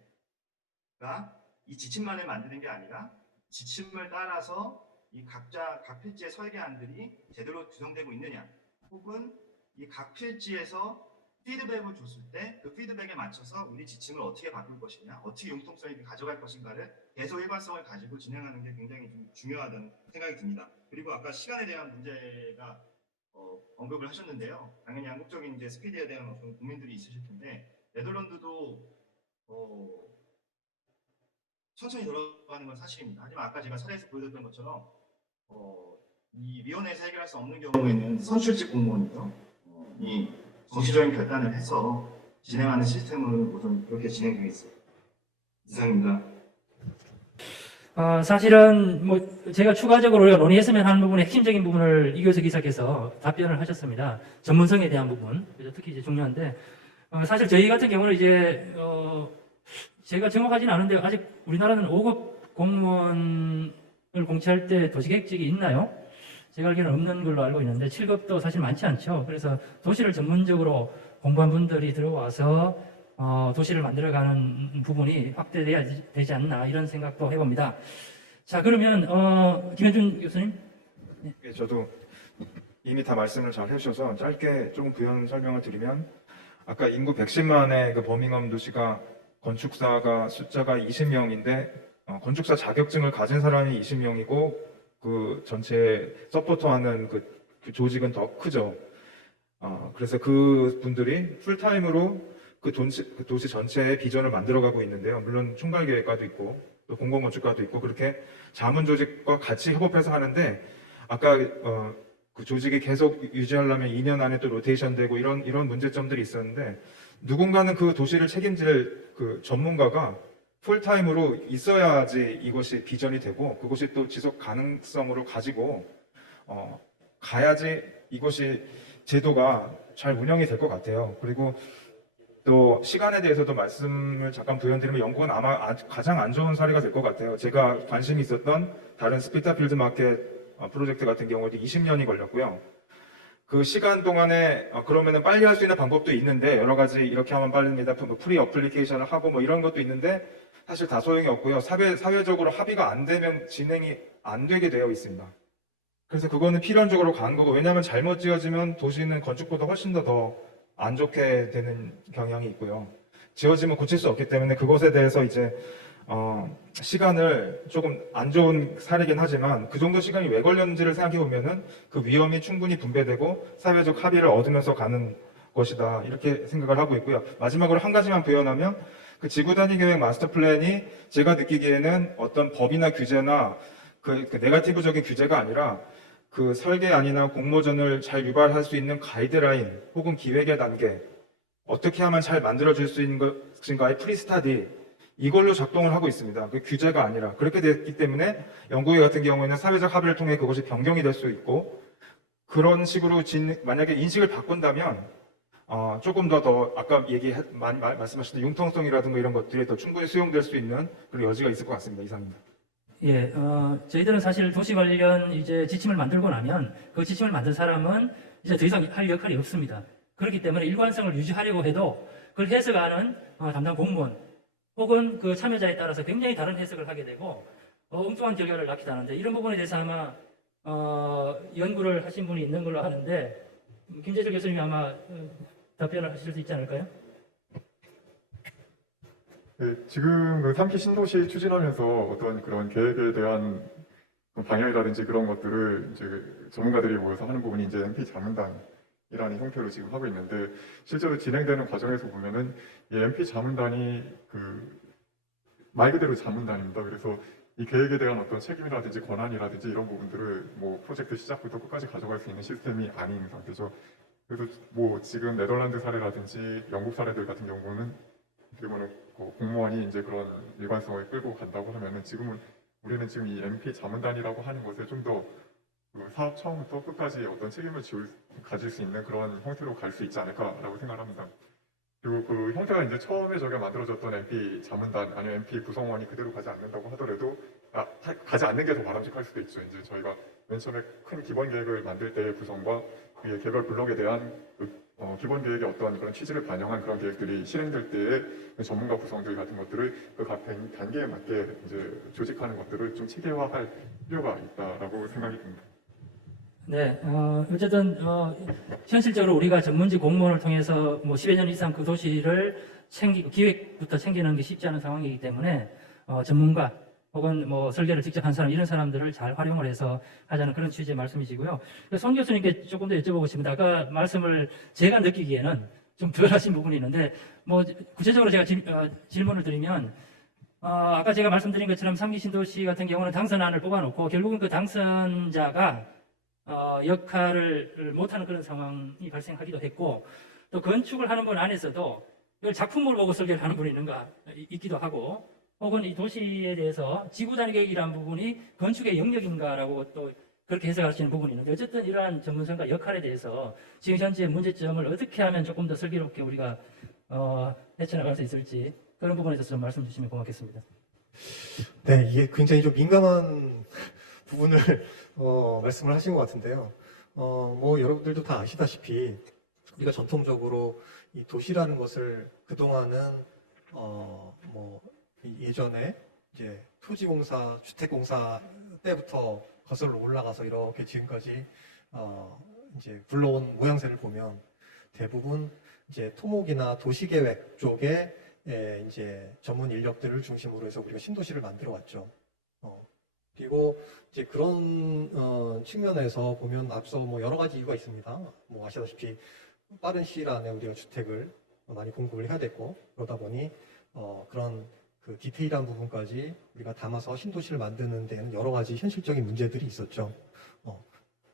이 지침만을 만드는 게 아니라 지침을 따라서 이 각자 각 필지의 설계안들이 제대로 구성되고 있느냐 혹은 이 각 필지에서 피드백을 줬을 때 그 피드백에 맞춰서 우리 지침을 어떻게 바꿀 것이냐 어떻게 융통성 있게 가져갈 것인가를 계속 일관성을 가지고 진행하는 게 굉장히 좀 중요하다는 생각이 듭니다. 그리고 아까 시간에 대한 문제가 언급을 하셨는데요. 당연히 한국적인 이제 스피드에 대한 어떤 국민들이 있으실 텐데 네덜란드도 천천히 돌아가는 건 사실입니다. 하지만 아까 제가 사례에서 보여드렸던 것처럼 이 위원회에서 해결할 수 없는 경우에는 선출직 공무원이요. 이 정치적인 결단을 해서 진행하는 시스템은 우선 그렇게 진행되어 있습니다. 이상입니다. 사실은 뭐 제가 추가적으로 우리가 논의했으면 하는 부분의 핵심적인 부분을 이교수 기사께서 답변을 하셨습니다. 전문성에 대한 부분, 그래서 특히 이제 중요한데 사실 저희 같은 경우는 이제 제가 정확하지는 않은데 아직 우리나라는 5급 공무원을 공채할 때 도시계획직이 있나요? 제가 알기로는 없는 걸로 알고 있는데 7급도 사실 많지 않죠. 그래서 도시를 전문적으로 공부한 분들이 들어와서 도시를 만들어가는 부분이 확대돼야 되지 않나 이런 생각도 해봅니다. 자, 그러면 김현준 교수님. 예, 저도 이미 다 말씀을 잘 해주셔서 짧게 조금 부연 설명을 드리면 아까 인구 110만의 그 버밍엄 도시가 건축사가 숫자가 20명인데 건축사 자격증을 가진 사람이 20명이고 그 전체 서포터하는 그 조직은 더 크죠. 그래서 그 분들이 풀타임으로 그 도시 전체의 비전을 만들어가고 있는데요. 물론 총괄계획과도 있고 또 공공건축과도 있고 그렇게 자문 조직과 같이 협업해서 하는데 아까 그 조직이 계속 유지하려면 2년 안에 또 로테이션 되고 이런 문제점들이 있었는데 누군가는 그 도시를 책임질 그 전문가가 풀타임으로 있어야지 이것이 비전이 되고 그것이 또 지속 가능성으로 가지고 가야지 이것이 제도가 잘 운영이 될 것 같아요. 그리고 또 시간에 대해서도 말씀을 잠깐 부연드리면 영국은 아마 가장 안 좋은 사례가 될 것 같아요. 제가 관심이 있었던 다른 스피타필드 마켓 프로젝트 같은 경우에도 20년이 걸렸고요. 그 시간 동안에 그러면은 빨리 할 수 있는 방법도 있는데 여러 가지 이렇게 하면 빠릅니다. 프리 어플리케이션을 하고 뭐 이런 것도 있는데 사실 다 소용이 없고요. 사회적으로 합의가 안 되면 진행이 안 되게 되어 있습니다. 그래서 그거는 필연적으로 가는 거고 왜냐하면 잘못 지어지면 도시는 건축보다 훨씬 더 안 좋게 되는 경향이 있고요. 지어지면 고칠 수 없기 때문에 그것에 대해서 이제 시간을 조금 안 좋은 사례긴 하지만 그 정도 시간이 왜 걸렸는지를 생각해 보면은 그 위험이 충분히 분배되고 사회적 합의를 얻으면서 가는 것이다 이렇게 생각을 하고 있고요. 마지막으로 한 가지만 부연하면 그 지구 단위 계획 마스터 플랜이 제가 느끼기에는 어떤 법이나 규제나 그 네거티브적인 규제가 아니라 그 설계안이나 공모전을 잘 유발할 수 있는 가이드라인 혹은 기획의 단계 어떻게 하면 잘 만들어질 수 있는 것인가의 프리스타디 이걸로 작동을 하고 있습니다. 그 규제가 아니라 그렇게 됐기 때문에 영국의 같은 경우에는 사회적 합의를 통해 그것이 변경이 될 수 있고 그런 식으로 만약에 인식을 바꾼다면 조금 더 아까 말씀하셨던 융통성이라든가 이런 것들이 더 충분히 수용될 수 있는 그런 여지가 있을 것 같습니다. 이상입니다. 예, 저희들은 사실 도시 관련 이제 지침을 만들고 나면 그 지침을 만든 사람은 이제 더 이상 할 역할이 없습니다. 그렇기 때문에 일관성을 유지하려고 해도 그걸 해석하는 담당 공무원 혹은 그 참여자에 따라서 굉장히 다른 해석을 하게 되고 엉뚱한 결과를 낳기도 하는데 이런 부분에 대해서 아마 연구를 하신 분이 있는 걸로 아는데 김재철 교수님이 아마 답변을 하실 수 있지 않을까요? 네, 지금 그 3기 신도시 추진하면서 어떤 그런 계획에 대한 방향이라든지 그런 것들을 이제 전문가들이 모여서 하는 부분이 이제 MP 자문단이라는 형태로 지금 하고 있는데 실제로 진행되는 과정에서 보면은 이 MP 자문단이 말 그대로 자문단입니다. 그래서 이 계획에 대한 어떤 책임이라든지 권한이라든지 이런 부분들을 뭐 프로젝트 시작부터 끝까지 가져갈 수 있는 시스템이 아닌 상태죠. 그래서 뭐 지금 네덜란드 사례라든지 영국 사례들 같은 경우는 어떻게 보면 공무원이 이제 그런 일관성을 끌고 간다고 하면은 우리는 지금 이 MP 자문단이라고 하는 것에 좀 더 사업 처음부터 끝까지 어떤 책임을 가질 수 있는 그런 형태로 갈 수 있지 않을까라고 생각합니다. 그리고 그 형태가 이제 처음에 저희가 만들어졌던 MP 자문단 아니면 MP 구성원이 그대로 가지 않는다고 하더라도 가지 않는 게 더 바람직할 수도 있죠. 이제 저희가 맨 처음에 큰 기본 계획을 만들 때의 구성과 그 개별 블록에 대한 기본 계획의 어떤 그런 취지를 반영한 그런 계획들이 실행될 때의 전문가 구성들 같은 것들을 그 각 단계에 맞게 이제 조직하는 것들을 좀 체계화할 필요가 있다라고 생각이 듭니다. 네, 어쨌든 현실적으로 우리가 전문직 공무원을 통해서 뭐 10여 년 이상 그 도시를 기획부터 챙기는 게 쉽지 않은 상황이기 때문에 전문가 혹은 뭐 설계를 직접 한 사람 이런 사람들을 잘 활용을 해서 하자는 그런 취지의 말씀이시고요. 송 교수님께 조금 더 여쭤보고 싶습니다. 아까 말씀을 제가 느끼기에는 좀 덜 하신 부분이 있는데 뭐 구체적으로 제가 질문을 드리면 아까 제가 말씀드린 것처럼 3기 신도시 같은 경우는 당선안을 뽑아놓고 결국은 그 당선자가 역할을 못하는 그런 상황이 발생하기도 했고 또 건축을 하는 분 안에서도 이걸 작품을 보고 설계를 하는 분이 있기도 하고 혹은 이 도시에 대해서 지구 단위 계획이라는 부분이 건축의 영역인가라고 또 그렇게 해석하시는 부분이 있는데, 어쨌든 이러한 전문성과 역할에 대해서 지금 현재 문제점을 어떻게 하면 조금 더 슬기롭게 우리가 헤쳐나갈 수 있을지, 그런 부분에 대해서 좀 말씀 주시면 고맙겠습니다. 네, 이게 굉장히 좀 민감한 부분을 말씀을 하신 것 같은데요. 뭐 여러분들도 다 아시다시피 우리가 전통적으로 이 도시라는 것을 그동안은 뭐 예전에 이제 토지공사, 주택공사 때부터 거슬러 올라가서 이렇게 지금까지 이제 굴러온 모양새를 보면 대부분 이제 토목이나 도시계획 쪽에 이제 전문 인력들을 중심으로 해서 우리가 신도시를 만들어 왔죠. 그리고 이제 그런 측면에서 보면 앞서 뭐 여러 가지 이유가 있습니다. 뭐 아시다시피 빠른 시일 안에 우리가 주택을 많이 공급을 해야 됐고, 그러다 보니 그런 그 디테일한 부분까지 우리가 담아서 신도시를 만드는 데는 여러 가지 현실적인 문제들이 있었죠.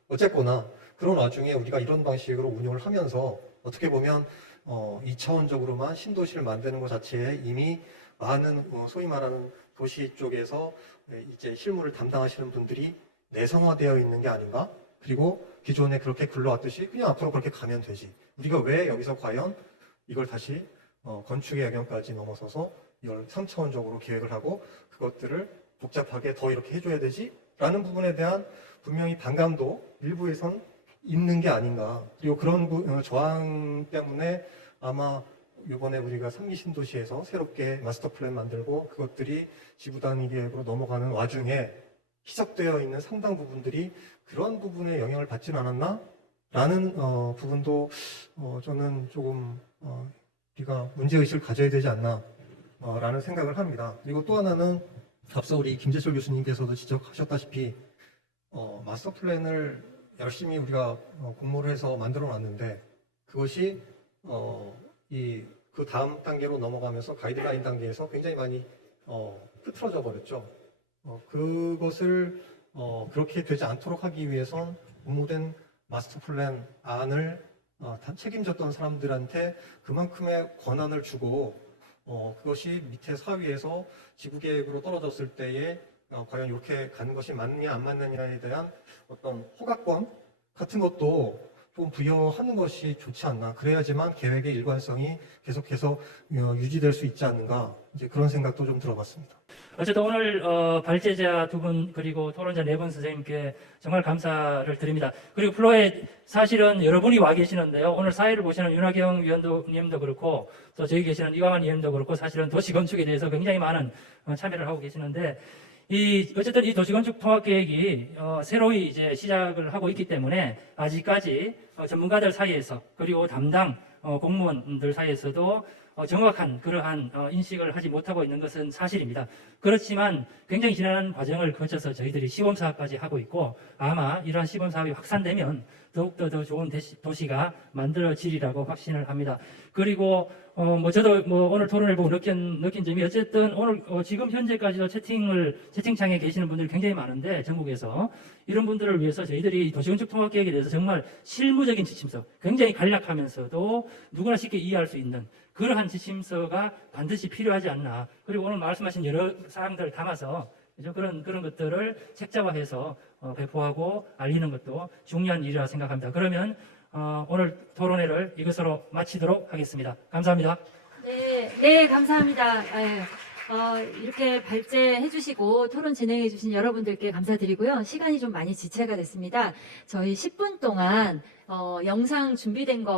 어쨌거나 그런 와중에 우리가 이런 방식으로 운영을 하면서 어떻게 보면 2차원적으로만 신도시를 만드는 것 자체에 이미 많은 소위 말하는 도시 쪽에서 이제 실무를 담당하시는 분들이 내성화되어 있는 게 아닌가? 그리고 기존에 그렇게 굴러왔듯이 그냥 앞으로 그렇게 가면 되지. 우리가 왜 여기서 과연 이걸 다시 건축의 영역까지 넘어서서 이걸 3차원적으로 계획을 하고 그것들을 복잡하게 더 이렇게 해줘야 되지? 라는 부분에 대한 분명히 반감도 일부에선 있는 게 아닌가. 그리고 그런 저항 때문에 아마 이번에 우리가 3기 신도시에서 새롭게 마스터 플랜 만들고 그것들이 지구 단위 계획으로 넘어가는 와중에 희석되어 있는 상당 부분들이 그런 부분에 영향을 받지는 않았나? 라는 부분도 저는 조금 우리가 문제의식을 가져야 되지 않나 라는 생각을 합니다. 그리고 또 하나는 앞서 우리 김재철 교수님께서도 지적하셨다시피 마스터 플랜을 열심히 우리가 공모를 해서 만들어 놨는데 그것이 그 다음 단계로 넘어가면서 가이드라인 단계에서 굉장히 많이 흐트러져 버렸죠. 그것을 그렇게 되지 않도록 하기 위해선 공모된 마스터 플랜 안을 책임졌던 사람들한테 그만큼의 권한을 주고 그것이 밑에 사위에서 지구 계획으로 떨어졌을 때에 과연 이렇게 가는 것이 맞느냐 안 맞느냐에 대한 어떤 허가권 같은 것도 좀 부여하는 것이 좋지 않나. 그래야지만 계획의 일관성이 계속해서 유지될 수 있지 않는가. 이제 그런 생각도 좀 들어봤습니다. 어쨌든 오늘 발제자 두 분 그리고 토론자 네 분 선생님께 정말 감사를 드립니다. 그리고 플로에 사실은 여러분이 와 계시는데요. 오늘 사회를 보시는 윤하경 위원님도 그렇고 또 저기 계시는 이광환 위원님도 그렇고 사실은 도시건축에 대해서 굉장히 많은 참여를 하고 계시는데 어쨌든 이 도시건축 통합계획이 새로이 이제 시작을 하고 있기 때문에 아직까지 전문가들 사이에서 그리고 담당 공무원들 사이에서도 정확한 그러한 인식을 하지 못하고 있는 것은 사실입니다. 그렇지만 굉장히 지난한 과정을 거쳐서 저희들이 시범사업까지 하고 있고 아마 이러한 시범사업이 확산되면 더욱더 더 좋은 도시가 만들어지리라고 확신을 합니다. 그리고 저도 오늘 토론을 보고 느낀 점이 어쨌든 오늘 지금 현재까지도 채팅창에 계시는 분들이 굉장히 많은데 전국에서 이런 분들을 위해서 저희들이 도시건축 통합계획에 대해서 정말 실무적인 지침서 굉장히 간략하면서도 누구나 쉽게 이해할 수 있는 그러한 지침서가 반드시 필요하지 않나. 그리고 오늘 말씀하신 여러 사항들을 담아서 그런 것들을 책자화해서 배포하고 알리는 것도 중요한 일이라 생각합니다. 그러면 오늘 토론회를 이것으로 마치도록 하겠습니다. 감사합니다. 네, 감사합니다. 이렇게 발제해 주시고 토론 진행해 주신 여러분들께 감사드리고요. 시간이 좀 많이 지체가 됐습니다. 저희 10분 동안 영상 준비된 거